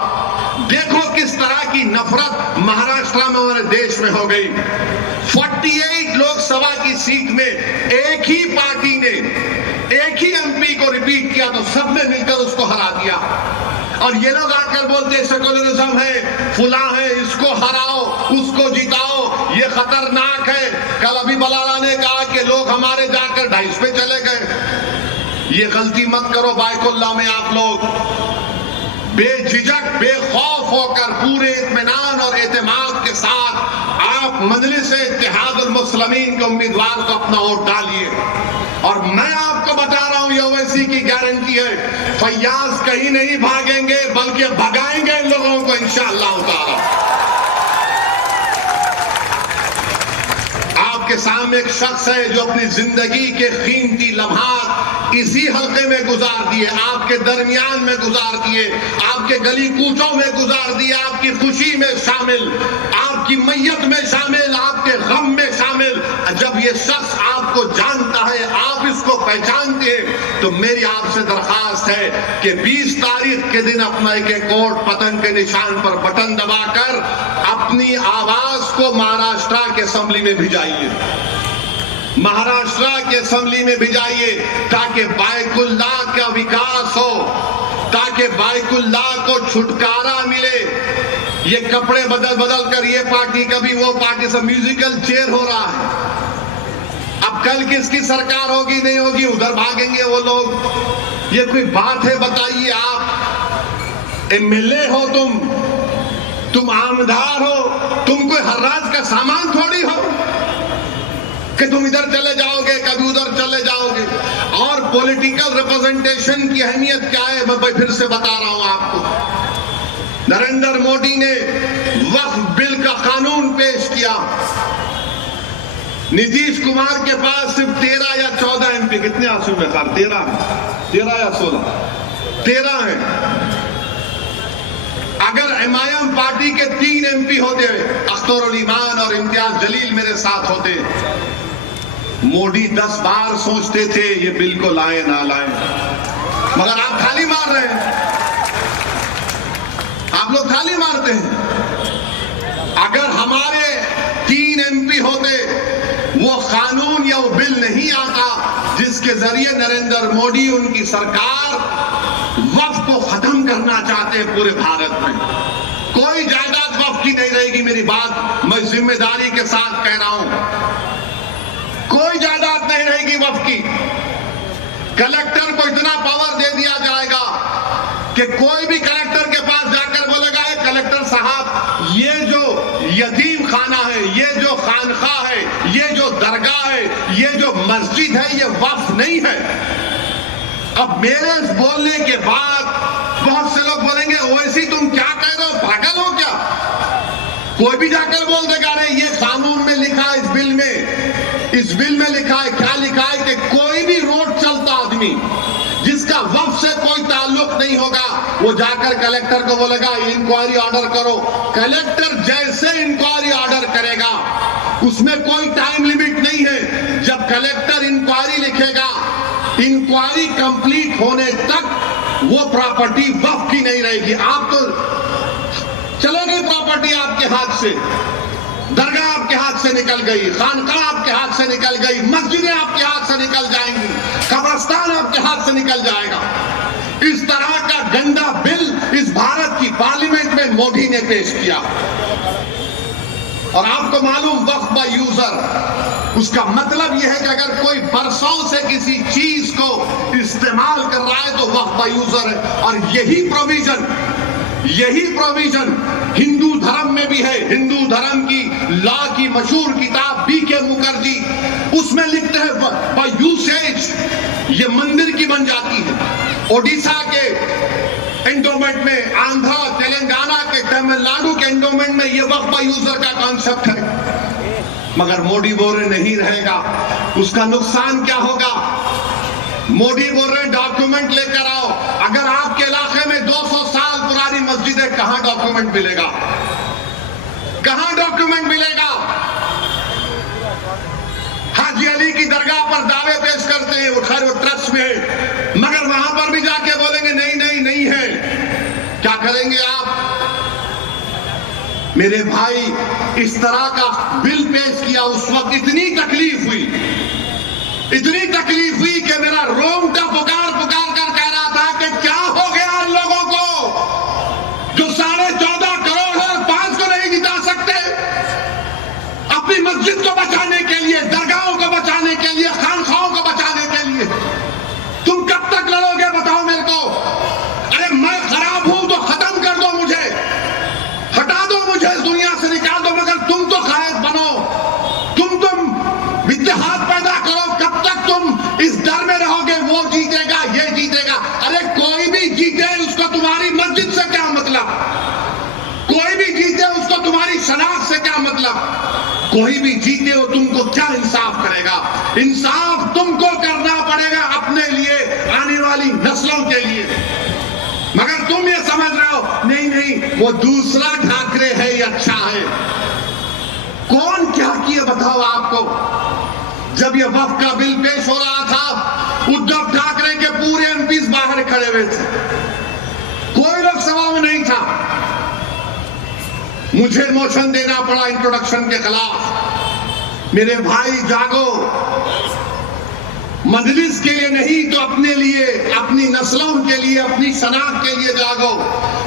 देखो किस तरह की नफरत महाराष्ट्र में हमारे देश में हो गई। 48 लोकसभा की सीट में एक ही पार्टी ने एक ही एमपी को रिपीट किया तो सबने मिलकर उसको हरा दिया। और ये लोग आकर बोलते सेकुलरिज्म है, फुला है, इसको हराओ, उसको जिताओ, ये खतरनाक है। कल अभी बलाला ने कहा कि लोग हमारे जाकर 250 पे चले गए। ये गलती मत करो बायकुल्ला में। आप लोग बेझिझक बेखौफ होकर पूरे इत्मीनान और एतमाद के साथ आप मजलिस इत्तेहादुल मुस्लिमीन के उम्मीदवार को अपना वोट डालिए। और मैं आपको बता रहा हूं, ये ओवैसी की गारंटी है, फैयाज कहीं नहीं भागेंगे बल्कि भगाएंगे इन लोगों को इंशाअल्लाह ताला। आपके सामने हम एक शख्स है जो अपनी जिंदगी के कीमती लम्हात इसी हल्के में गुजार दिए, आपके दरमियान में गुजार दिए, आपके गली कूचों में गुजार दिए, आपकी खुशी में शामिल, आपकी मैयत में शामिल, आपके गम में शामिल। जब ये शख्स आपको जानता है, आप इसको पहचानते हैं, तो मेरी आपसे दरखास्त है कि 20 तारीख के दिन अपना एक कोट पतंग के निशान पर बटन दबाकर अपनी आवाज को महाराष्ट्र के असेंबली में भिजाइए, महाराष्ट्र के असेंबली में भिजाइए, ताकि बायकुल्लाह का विकास हो, ताकि बायकुल्लाह को छुटकारा मिले। ये कपड़े बदल बदल कर ये पार्टी कभी वो पार्टी से म्यूजिकल चेयर हो रहा है। अब कल किसकी सरकार होगी नहीं होगी, उधर भागेंगे वो लोग। ये कोई बात है? बताइए, आप एमएलए हो, तुम आमदार हो, तुम कोई हर्राज का सामान थोड़ी हो कि तुम इधर चले जाओगे कभी उधर चले जाओगे। और पॉलिटिकल रिप्रेजेंटेशन की अहमियत क्या है, मैं फिर से बता रहा हूं आपको। नरेंद्र मोदी ने वक्फ बिल का कानून पेश किया, नीतीश कुमार के पास सिर्फ 13 या 14 एमपी, कितने आंसू में खार 13 या 13 है। अगर एमआईएम पार्टी के 3 एमपी होते, अख्तरुल ईमान और इम्तियाज जलील मेरे साथ होते, मोदी 10 बार सोचते थे ये बिल को लाए ना लाए, मगर आप थाली मार रहे हैं, आप लोग थाली मारते हैं। अगर हमारे 3 एमपी होते, वो कानून या वो बिल नहीं आता जिसके जरिए नरेंद्र मोदी उनकी सरकार वक्फ को खत्म करना चाहते हैं पूरे भारत में। कोई जायदाद वक्फ की नहीं रहेगी, मेरी बात मैं जिम्मेदारी के साथ कह रहा हूं, कोई जायदाद नहीं रहेगी वक्फ की। कलेक्टर को इतना पावर दे दिया जाएगा कि कोई भी कलेक्टर के पास जाकर बोलेगा, कलेक्टर साहब ये जो यतीम खाना है, ये जो खानखा है, ये जो दरगाह है, ये जो मस्जिद है, ये वक्फ नहीं है। अब मेरे बोलने के बाद बहुत से लोग बोलेंगे ओवैसी तुम क्या कह रहे हो, पागल हो क्या? कोई भी जाकर बोल देगा अरे ये कानून में लिखा है, इस बिल में लिखा है, क्या लिखा है कि कोई भी रोड चलता आदमी जिसका वक्फ से कोई ताल्लुक नहीं होगा, वो जाकर कलेक्टर को बोलेगा इंक्वायरी ऑर्डर करो। कलेक्टर जैसे इंक्वायरी ऑर्डर करेगा, उसमें कोई टाइम लिमिट नहीं है। जब कलेक्टर इंक्वायरी लिखेगा, इंक्वायरी कंप्लीट होने तक वो प्रॉपर्टी वक्फ की नहीं रहेगी। आप तो चले गई प्रॉपर्टी आपके हाथ से, दरगाह आपके हाथ से निकल गई, खानकाह आपके हाथ से निकल गई, मस्जिदें आपके हाथ से निकल जाएंगी, कब्रिस्तान आपके हाथ से निकल जाएगा। इस तरह का गंदा बिल इस भारत की पार्लियामेंट में मोदी ने पेश किया। और आपको मालूम वक्फ बाय यूजर, उसका मतलब यह है कि अगर कोई बरसों से किसी चीज को इस्तेमाल कर रहा है तो वक्फ बाय यूजर है। और यही प्रोविजन हिंदू धर्म में भी है। हिंदू धर्म की लॉ की मशहूर किताब बीके मुखर्जी, उसमें लिखते हैं बाय यूसेज ये मंदिर की बन जाती है। ओडिशा के एंडोमेंट में, आंध्र तेलंगाना के, तमिलनाडु के एंडोमेंट में ये वक्फ बाय यूजर का कॉन्सेप्ट है। मगर मोदी बोल रहे नहीं रहेगा, उसका नुकसान क्या होगा? मोदी बोल रहे डॉक्यूमेंट लेकर आओ। अगर आपके इलाके में 200 साल पुरानी मस्जिद है, कहां डॉक्यूमेंट मिलेगा? कहां डॉक्यूमेंट मिलेगा? हाजी अली की दरगाह पर दावे पेश करते हैं, वो खैर वो ट्रस्ट में है, मगर वहां पर भी जाके बोलेंगे नहीं है। क्या करेंगे आप? मेरे भाई, इस तरह का बिल पेश किया, उस वक्त इतनी तकलीफ हुई कि मेरा रोंगटा पुकार कर कह रहा था कि क्या हो गया उन लोगों को जो 14.5 करोड़ है, 5 को नहीं जिता सकते? अपनी मस्जिद को बचाने के लिए, दरगाहों को बचाने के लिए, खानखाहों को बचाने के लिए तुम कब तक लड़ोगे? बताओ मेरे को। अरे मैं खराब हूं तो खत्म कर दो, मुझे हटा दो, मुझे इस दुनिया से निकाल दो, मगर तुम तो कायद बनो, तुम इत्तेहाद पैदा करो। कब तक तुम इस डर में रहोगे वो जीतेगा, ये जीतेगा? अरे कोई भी जीते उसको तुम्हारी मस्जिद से क्या मतलब? कोई भी जीते उसको तुम्हारी शनाख्त से क्या मतलब? कोई भी जीते हो तुमको क्या इंसाफ करेगा? इंसाफ तुमको करना पड़ेगा अपने लिए, आने वाली नस्लों के लिए। मगर तुम ये समझ रहे हो नहीं नहीं वो दूसरा ठाकरे है ये अच्छा है। कौन क्या किया बताओ आपको? जब ये वक्फ का बिल पेश हो रहा था उद्धव ठाकरे के पूरे एमपीज बाहर खड़े हुए थे, कोई लोकसभा में नहीं था। मुझे मोशन देना पड़ा इंट्रोडक्शन के खिलाफ। मेरे भाई जागो, मजलिस के लिए नहीं तो अपने लिए, अपनी नस्लों के लिए, अपनी शनाख्त के लिए जागो।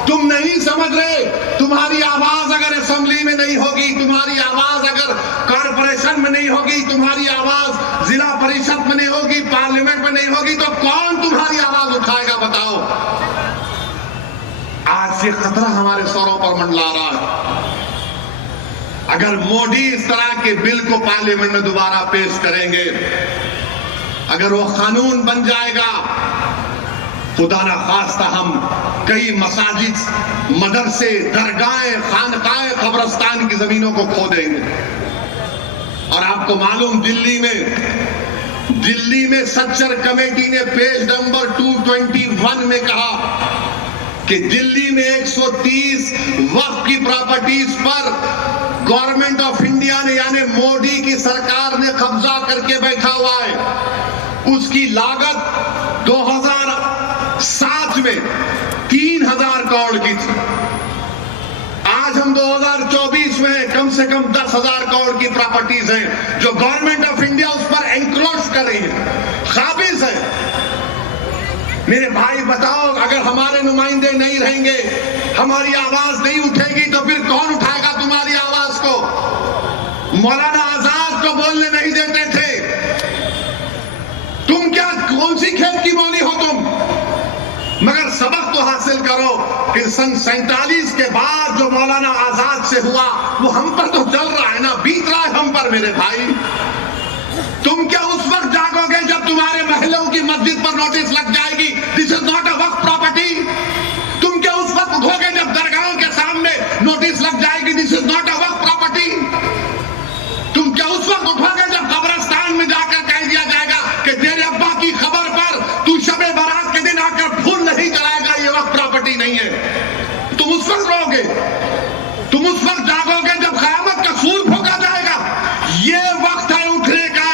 तुम नहीं समझ रहे, तुम्हारी आवाज अगर असेंबली में नहीं होगी, तुम्हारी आवाज अगर कॉर्पोरेशन में नहीं होगी, तुम्हारी आवाज जिला परिषद में नहीं होगी, पार्लियामेंट में नहीं होगी, तो कौन तुम्हारी आवाज उठाएगा बताओ? आज ये खतरा हमारे सरों पर मंडला रहा है। अगर मोदी इस तरह के बिल को पार्लियामेंट में दोबारा पेश करेंगे, अगर वो कानून बन जाएगा, खुदा ना खास्ता हम कई मसाजिद, मदरसे, दरगाहें, खानकाएं, कब्रिस्तान की जमीनों को खो देंगे। और आपको मालूम दिल्ली में सच्चर कमेटी ने पेज नंबर 221 में कहा कि दिल्ली में 130 वक्फ की प्रॉपर्टीज पर गवर्नमेंट ऑफ इंडिया ने यानी मोदी की सरकार ने कब्जा करके बैठा हुआ है। उसकी लागत 2007 में 3000 करोड़ की थी। आज हम 2024 में कम से कम 10,000 करोड़ की प्रॉपर्टीज हैं जो गवर्नमेंट ऑफ इंडिया उस पर एंक्रोच कर रही है, काबिज है। मेरे भाई बताओ, अगर हमारे नुमाइंदे नहीं रहेंगे, हमारी आवाज नहीं उठेगी, तो फिर कौन उठाएगा तुम्हारी आवाज को? मौलाना आजाद को बोलने नहीं देते थे। तुम क्या कौन सी खेत की मौली हो तुम? मगर सबक तो हासिल करो कि सन 47 के बाद जो मौलाना आजाद से हुआ वो हम पर तो चल रहा है ना, बीत रहा है हम पर मेरे भाई। तुम क्या उस वक्त जागोगे जब तुम्हारे महलों की मस्जिद पर नोटिस लग जाएगी, this is not a Waqf property? तुम क्या उस वक्त उठोगे जब दरगाहों के सामने नोटिस लग जाएगी, this is not a Waqf property? तुम क्या उस वक्त उठोगे जब कब्रिस्तान में जाकर कह दिया जाएगा कि तेरे अब्बा की खबर पर तू शबे बारात के दिन आकर फूल नहीं जलाएगा, ये वक्फ प्रॉपर्टी नहीं है? तुम उस वक्त रोगे, तुम उस वक्त जागोगे जब कयामत का सूर फूंका जाएगा। ये वक्त है उठने का।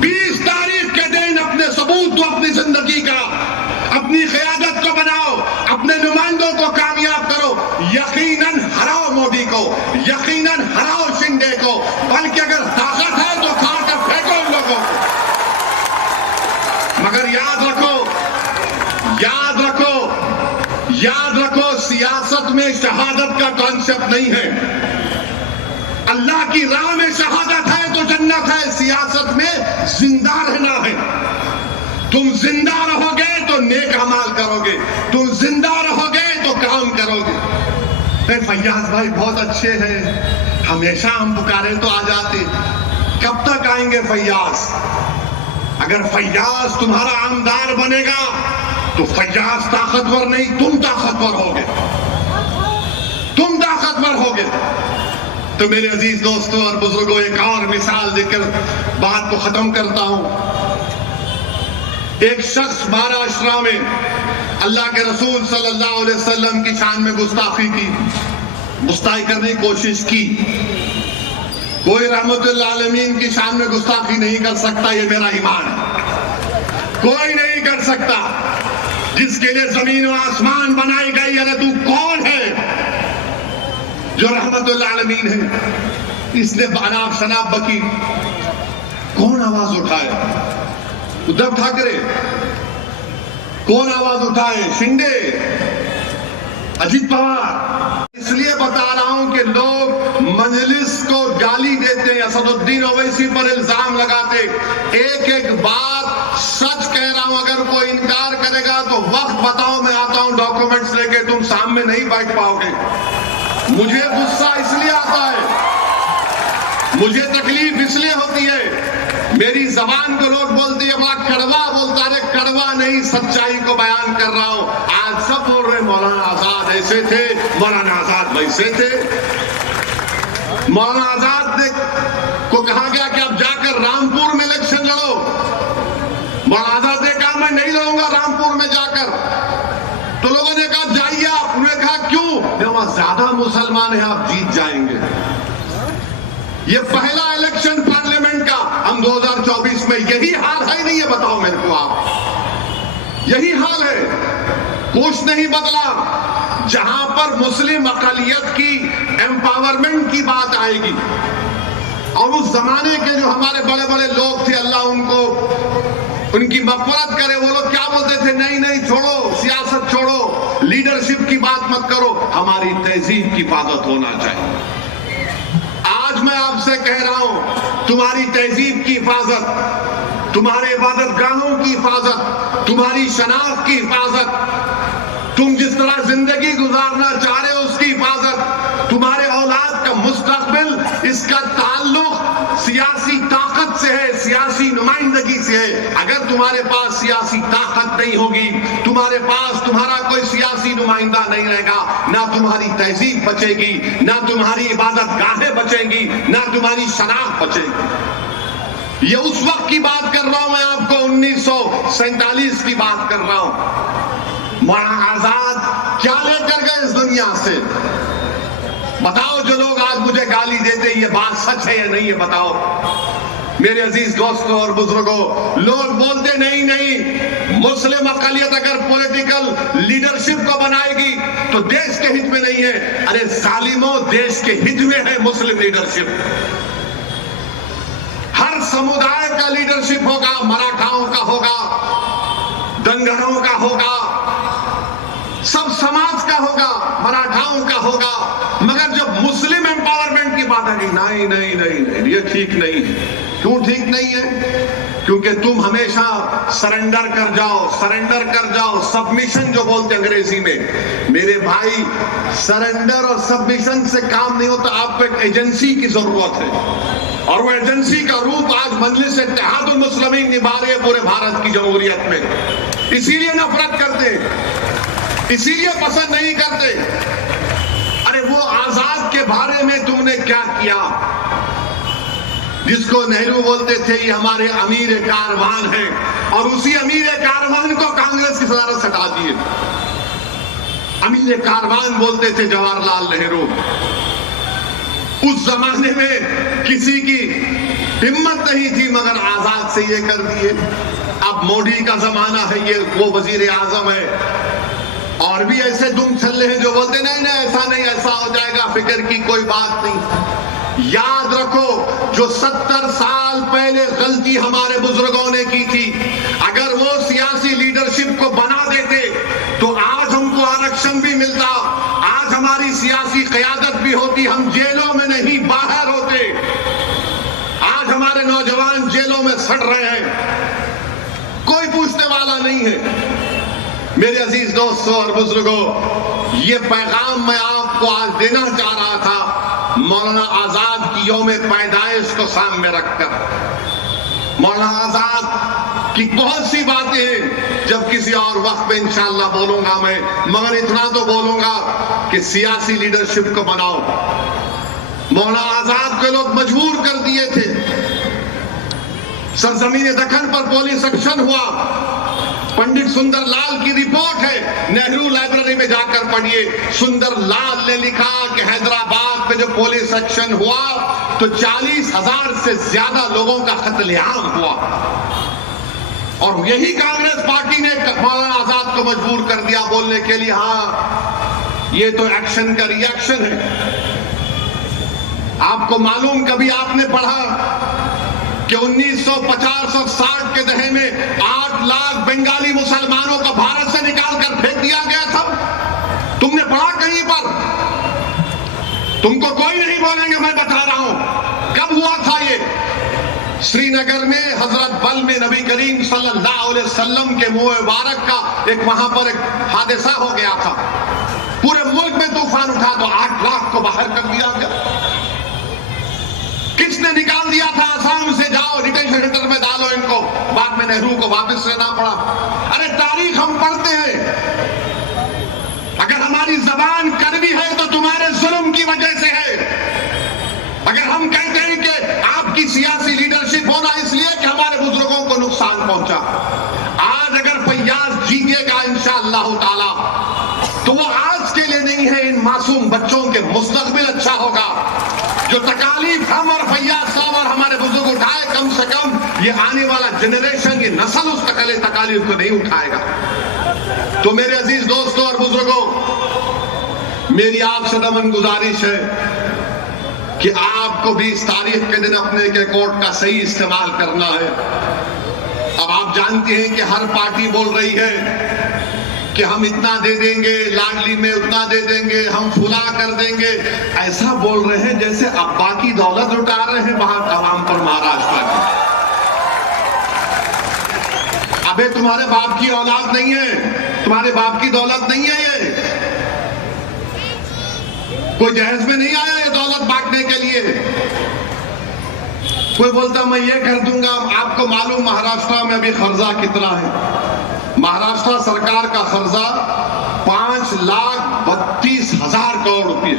20 तारीख के दिन अपने सबूत दो अपनी जिंदगी का, अपनी क़यादत को बनाओ, अपने नुमाइंदों को कामयाब करो। यकीनन हराओ मोदी को, यकीनन हराओ शिंदे को, बल्कि अगर ताकत है तो काट कर फेंको इन लोगों को। मगर याद रखो, याद रखो, याद रखो, सियासत में शहादत का कॉन्सेप्ट नहीं है। अल्लाह की राह में शहादत है तो जन्नत है, सियासत में जिंदा रहना है। तुम जिंदा रहोगे तो नेक अमाल करोगे, तुम जिंदा रहोगे तो काम करोगे। फैयाज भाई बहुत अच्छे हैं, हमेशा हम पुकारे तो आ जाते। कब तक आएंगे फैयाज? अगर फैयाज तुम्हारा आमदार बनेगा तो फैयाज ताकतवर नहीं, तुम ताकतवर होगे, तुम ताकतवर होगे। तो मेरे अजीज दोस्तों और बुजुर्गों, एक और मिसाल देकर बात को खत्म करता हूं। एक शख्स महाराष्ट्र में अल्लाह के रसूल सल्लल्लाहु अलैहि वसल्लम की शान में गुस्ताखी करने की कोशिश की। कोई रहमतुल आलमीन की शान में गुस्ताखी नहीं कर सकता, ये मेरा ईमान है। कोई नहीं कर सकता। जिसके लिए जमीन और आसमान बनाई गई, अरे तू कौन है जो रहमतुल आलमीन है? इसने अनाब शनाब बकी कौन आवाज उठाए? उद्धव ठाकरे? कौन आवाज उठाए? शिंदे? अजीत पवार? इसलिए बता रहा हूं कि लोग मजलिस को गाली देते हैं, असदुद्दीन ओवैसी पर इल्जाम लगाते। एक एक बात सच कह रहा हूं, अगर कोई इनकार करेगा तो वक्त बताओ, मैं आता हूं डॉक्यूमेंट्स लेके, तुम सामने नहीं बैठ पाओगे। मुझे गुस्सा इसलिए आता है, मुझे तकलीफ इसलिए होती है, मेरी जबान को लोग बोलते हैं बड़ा कड़वा बोलता है। कड़वा नहीं, सच्चाई को बयान कर रहा हूं। आज सब बोल रहे मौलाना आजाद ऐसे थे, मौलाना आजाद वैसे थे। मौलाना आजाद ने को कहा गया कि आप जाकर रामपुर में इलेक्शन लड़ो। मौलाना आजाद ने कहा मैं नहीं लड़ूंगा रामपुर में जाकर। तो लोगों ने कहा जाइए आप। उन्होंने कहा क्यों? वहां ज्यादा मुसलमान हैं, आप जीत जाएंगे। ये पहला इलेक्शन पार्लियामेंट का। हम 2024 में यही हाल है नहीं है? बताओ मेरे को आप, यही हाल है, कुछ नहीं बदला। जहां पर मुस्लिम अकलियत की एम्पावरमेंट की बात आएगी, और उस जमाने के जो हमारे बड़े बड़े लोग थे, अल्लाह उनको उनकी मग़फ़िरत करे, वो लोग क्या बोलते थे? नहीं नहीं छोड़ो, सियासत छोड़ो, लीडरशिप की बात मत करो, हमारी तहजीब की हिफाजत होना चाहिए। आज मैं आपसे कह रहा हूं, तुम्हारी तहजीब की हिफाजत, तुम्हारे इबादतगाहों की हिफाजत, तुम्हारी शनाख्त की हिफाजत, तुम जिस तरह जिंदगी गुजारना चाह रहे हो उसकी हिफाजत, तुम्हारे औलाद का मुस्तकबिल, इसका ताल्लुक सियासी ताकत से है, सियासी नुमाइंदगी से है। अगर तुम्हारे पास सियासी ताकत नहीं होगी, तुम्हारे पास तुम्हारा कोई सियासी नुमाइंदा नहीं रहेगा, ना तुम्हारी तहजीब बचेगी, ना तुम्हारी इबादत गाहें बचेंगी, ना तुम्हारी शनाख्त बचेगी। ये उस वक्त की बात कर रहा हूं मैं आपको, 1947 की बात कर रहा हूं। मौलाना आजाद क्या लेकर गए इस दुनिया से? बताओ, जो लोग आज मुझे गाली देते हैं, ये बात सच है या नहीं है? बताओ मेरे अजीज दोस्तों और बुजुर्गों। लोग बोलते नहीं नहीं, मुस्लिम अकलियत अगर पॉलिटिकल लीडरशिप को बनाएगी तो देश के हित में नहीं है। अरे जालिमों, देश के हित में है मुस्लिम लीडरशिप। हर समुदाय का लीडरशिप होगा, मराठाओं का होगा, दंगरों का होगा, सब समाज का होगा, मराठाओं का होगा। मगर जब मुस्लिम एम्पावरमेंट की बात आएगी, नहीं नहीं नहीं नहीं, ये ठीक नहीं है। क्यों ठीक नहीं है? क्योंकि तुम हमेशा सरेंडर कर जाओ, सरेंडर कर जाओ, सबमिशन जो बोलते अंग्रेजी में। मेरे भाई, सरेंडर और सबमिशन से काम नहीं होता, आपको एक एजेंसी की जरूरत है, और वो एजेंसी का रूप आज मजलिस इत्तेहादुल मुस्लिमीन निभा रही है पूरे भारत की जमहूरियत में। इसीलिए नफरत करते, इसीलिए पसंद नहीं करते। अरे वो आजाद के बारे में तुमने क्या किया, जिसको नेहरू बोलते थे ये हमारे अमीर कारवान है, और उसी अमीर कारवान को कांग्रेस की सदारत से हटा दिए। अमीर कारवान बोलते थे जवाहरलाल नेहरू। उस जमाने में किसी की हिम्मत नहीं थी, मगर आजाद से ये कर दिए। अब मोदी का जमाना है, ये वो वजीर आजम है, और भी ऐसे दुम छल्ले हैं जो बोलते नहीं नहीं ऐसा नहीं, ऐसा हो जाएगा, फिक्र की कोई बात नहीं। याद रखो, जो 70 साल पहले गलती हमारे बुजुर्गों ने की थी, अगर वो सियासी लीडरशिप को बना देते तो आज हमको आरक्षण भी मिलता, आज हमारी सियासी क़यादत भी होती, हम जेलों में नहीं बाहर होते। आज हमारे नौजवान जेलों में सड़ रहे हैं, कोई पूछने वाला नहीं है। मेरे अजीज दोस्तों और बुजुर्गों, ये पैगाम मैं आपको आज देना चाह रहा था, मौलाना आजाद की यौम पैदाइश को सामने रखकर। मौलाना आजाद की बहुत सी बातें हैं, जब किसी और वक्त में इंशाअल्लाह बोलूंगा मैं, मगर इतना तो बोलूंगा कि सियासी लीडरशिप को बनाओ। मौलाना आजाद को लोग मजबूर कर दिए थे। सरजमीन दक्कन पर पुलिस एक्शन हुआ, पंडित सुंदरलाल की रिपोर्ट है, नेहरू लाइब्रेरी में जाकर पढ़िए। सुंदरलाल ने लिखा कि हैदराबाद में जो पुलिस एक्शन हुआ तो 40,000 से ज्यादा लोगों का कत्लेआम हुआ, और यही कांग्रेस पार्टी ने मौलाना आजाद को मजबूर कर दिया बोलने के लिए, हाँ ये तो एक्शन का रिएक्शन है। आपको मालूम, कभी आपने पढ़ा कि 1950 और 60 के दशक में 8 लाख बंगाली मुसलमानों को भारत से निकाल कर फेंक दिया गया था? तुमने पढ़ा कहीं पर? तुमको कोई नहीं बोलेंगे, मैं बता रहा हूं कब हुआ था ये। श्रीनगर में हजरत बल में नबी करीम सल्लल्लाहु अलैहि वसल्लम के मुंह मुबारक का एक वहां पर एक हादसा हो गया था। पूरे मुल्क में तूफान उठा तो 8 लाख को बाहर कर दिया गया। किसने निकाल दिया था? आसाम से जाओ डिटेंशन सेंटर में डालो इनको, बाद में नेहरू को वापस लेना पड़ा। अरे तारीख हम पढ़ते हैं। अगर हमारी जबान कड़वी है तो तुम्हारे जुल्म की वजह से है। मासूम बच्चों के मुस्तकबिल अच्छा होगा। जो तकालीफ हम और फैयाज साहब और हमारे बुजुर्ग उठाए, कम से कम ये आने वाला जनरेशन, ये नस्ल उस तकालीफ को नहीं उठाएगा। तो मेरे अजीज दोस्तों और बुजुर्गों, मेरी आपसे नमन गुजारिश है कि आपको भी इस तारीख के दिन अपने के कोर्ट का सही इस्तेमाल करना है। अब आप जानते हैं कि हर पार्टी बोल रही है कि हम इतना दे देंगे, लाडली में उतना दे देंगे, हम फुला कर देंगे। ऐसा बोल रहे हैं जैसे अब्बा की दौलत लुटा रहे हैं वहां आवाम पर महाराष्ट्र की। अबे तुम्हारे बाप की औलाद नहीं है, तुम्हारे बाप की दौलत नहीं है ये। कोई जहेज में नहीं आया ये दौलत बांटने के लिए। कोई बोलता मैं ये कर दूंगा। आपको मालूम महाराष्ट्र में अभी खर्चा कितना है? महाराष्ट्र सरकार का खर्चा 5,32,000 करोड़ रुपए।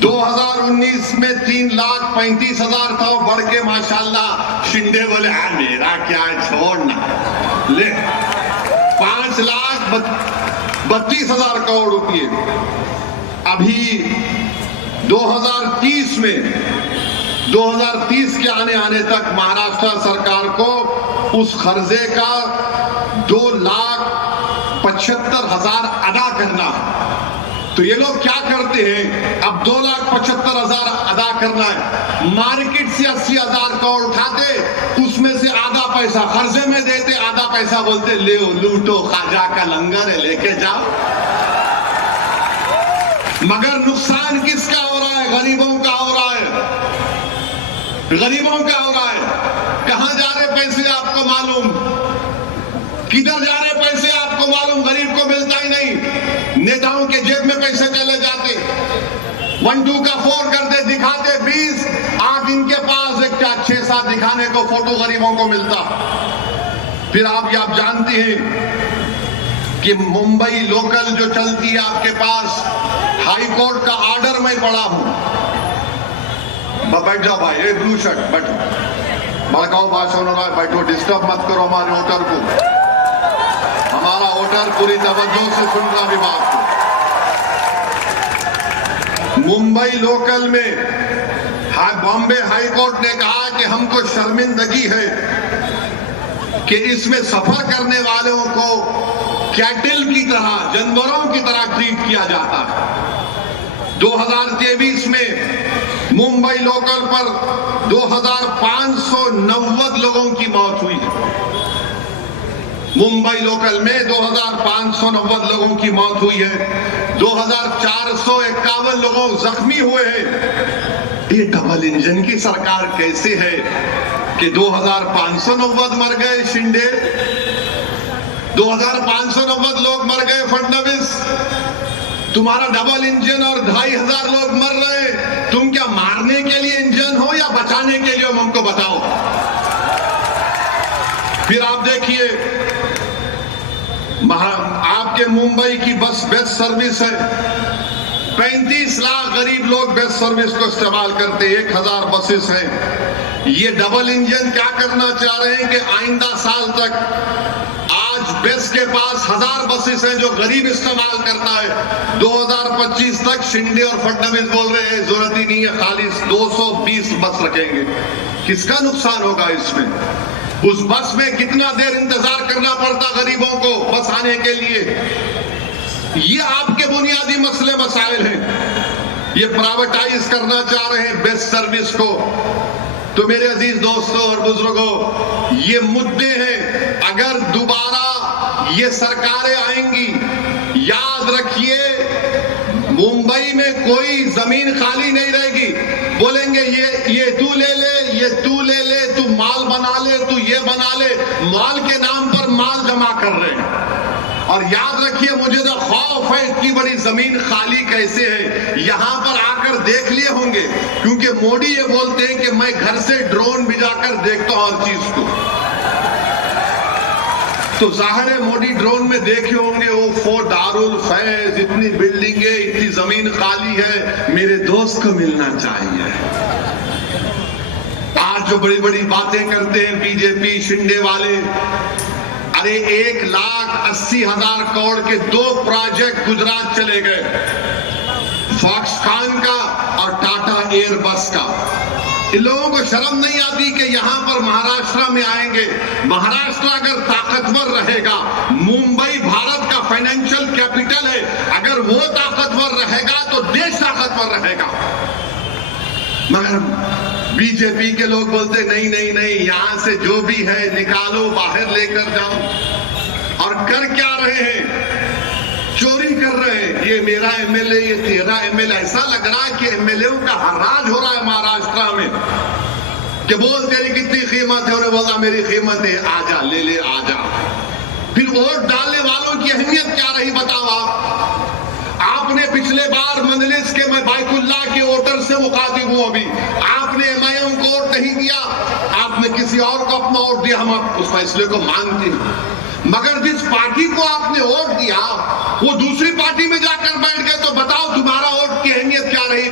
2019 में 3,35,000 था, बढ़ के माशाल्लाह शिंदे बोले मेरा क्या है, छोड़ना ले 5,32,000 करोड़ रुपए। अभी 2030 के आने तक महाराष्ट्र सरकार को उस कर्जे का 2,75,000 अदा करना है। तो ये लोग क्या करते हैं, अब 2,75,000 अदा करना है, मार्केट से 80,000 करोड़ उठाते, उसमें से आधा पैसा कर्जे में देते, आधा पैसा बोलते ले लूटो, खाजा का लंगर है लेके जाओ। मगर नुकसान किसका हो रहा है? गरीबों का हो रहा है, गरीबों का हो रहा है। कहां जा रहे पैसे आपको मालूम? किधर जा रहे पैसे आपको मालूम? गरीब को मिलता ही नहीं, नेताओं के जेब में पैसे चले जाते। 1-2 का 4 करते, दिखाते 20, 8 इनके पास, एक 6-7 दिखाने को फोटो गरीबों को मिलता। फिर आप जानते हैं कि मुंबई लोकल जो चलती है आपके पास, हाई कोर्ट का ऑर्डर मैं पढ़ा हूं। बैठ जाओ भाई, ये ब्लू शर्ट बैठो, भड़काओ भाषण हो रहा है, बैठो, डिस्टर्ब मत करो हमारे वोटर को। हमारा वोटर पूरी तवज्जो से सुन रहा भी बात को। मुंबई लोकल में बॉम्बे हाई कोर्ट ने कहा कि हमको शर्मिंदगी है कि इसमें सफर करने वालों को कैटल की तरह, जानवरों की तरह ट्रीट किया जाता है। 2023 में मुंबई लोकल पर 2,590 लोगों की मौत हुई है। मुंबई लोकल में 2,590 लोगों की मौत हुई है, 2,451 लोगों जख्मी हुए हैं। ये डबल इंजन की सरकार कैसे है कि 2,590 मर गए शिंदे, 2,590 लोग मर गए फडणवीस, तुम्हारा डबल इंजन और 2,500 लोग मर रहे। तुम क्या मारने के लिए इंजन हो या बचाने के लिए? हमको बताओ। फिर आप देखिए, आपके मुंबई की बस बेस्ट सर्विस है, 35 लाख गरीब लोग बेस्ट सर्विस को इस्तेमाल करते, 1,000 बसेस हैं। ये डबल इंजन क्या करना चाह रहे हैं कि आइंदा साल तक, आज बेस्ट के पास 1,000 बसेस हैं जो गरीब इस्तेमाल करता है, 2025 तक शिंदे और फडणवीस बोल रहे हैं जरूरत ही नहीं है, खाली 220 बस रखेंगे। किसका नुकसान होगा इसमें? उस बस में कितना देर इंतजार करना पड़ता गरीबों को बस आने के लिए। ये आपके बुनियादी मसले मसाइल हैं। ये प्राइवेटाइज करना चाह रहे हैं बेस्ट सर्विस को। तो मेरे अजीज दोस्तों और बुजुर्गों, ये मुद्दे हैं। अगर दोबारा ये सरकारें आएंगी, याद रखिए मुंबई में कोई जमीन खाली नहीं रहेगी। बोलेंगे ये तू ले ले, ये तू ले ले, तू माल बना ले, तू ये बना ले। माल के नाम पर माल जमा कर रहे हैं। और याद रखिए, मुझे तो खौफ है इतनी बड़ी जमीन खाली कैसे है। यहां पर आकर देख लिए होंगे, क्योंकि मोदी ये बोलते हैं कि मैं घर से ड्रोन भिजाकर देखता हूं हर चीज को। तो जाहिर है मोदी ड्रोन में देखे होंगे वो फोर्ट दारुल फैज, इतनी बिल्डिंगें, इतनी जमीन खाली है, मेरे दोस्त को मिलना चाहिए। आज जो बड़ी बड़ी बातें करते हैं बीजेपी शिंदे वाले, अरे 1,80,000 करोड़ के 2 प्रोजेक्ट गुजरात चले गए, फॉक्सकॉन का और टाटा एयरबस का। इन लोगों को शर्म नहीं आती कि यहां पर महाराष्ट्र में आएंगे। महाराष्ट्र अगर ताकतवर रहेगा, मुंबई भारत का फाइनेंशियल कैपिटल है, अगर वो ताकतवर रहेगा तो देश ताकतवर रहेगा। मगर बीजेपी के लोग बोलते नहीं नहीं नहीं, यहां से जो भी है निकालो, बाहर लेकर जाओ। और कर क्या रहे हैं? चोरी कर रहे हैं। ये मेरा एमएलए, ये तेरा एमएलए। ऐसा लग रहा है कि एमएलए का हराज हो रहा है महाराष्ट्र में कि बोल तेरी कितनी कीमत है, उन्हें बोला मेरी कीमत है, आजा ले ले आजा। फिर वोट डालने वालों की अहमियत क्या रही बताओ आप? आपने पिछले बार मंजलिस के, मैं बाइकुल्ला के वोटर से मुखातिब हूं, अभी आपने एमआईएम को वोट नहीं दिया, आपने किसी और को अपना वोट दिया। हम उस फैसले को मानते हैं, मगर जिस पार्टी को आपने वोट दिया वो दूसरी पार्टी में जाकर बैठ गए, तो बताओ तुम्हारा वोट की अहमियत क्या रही?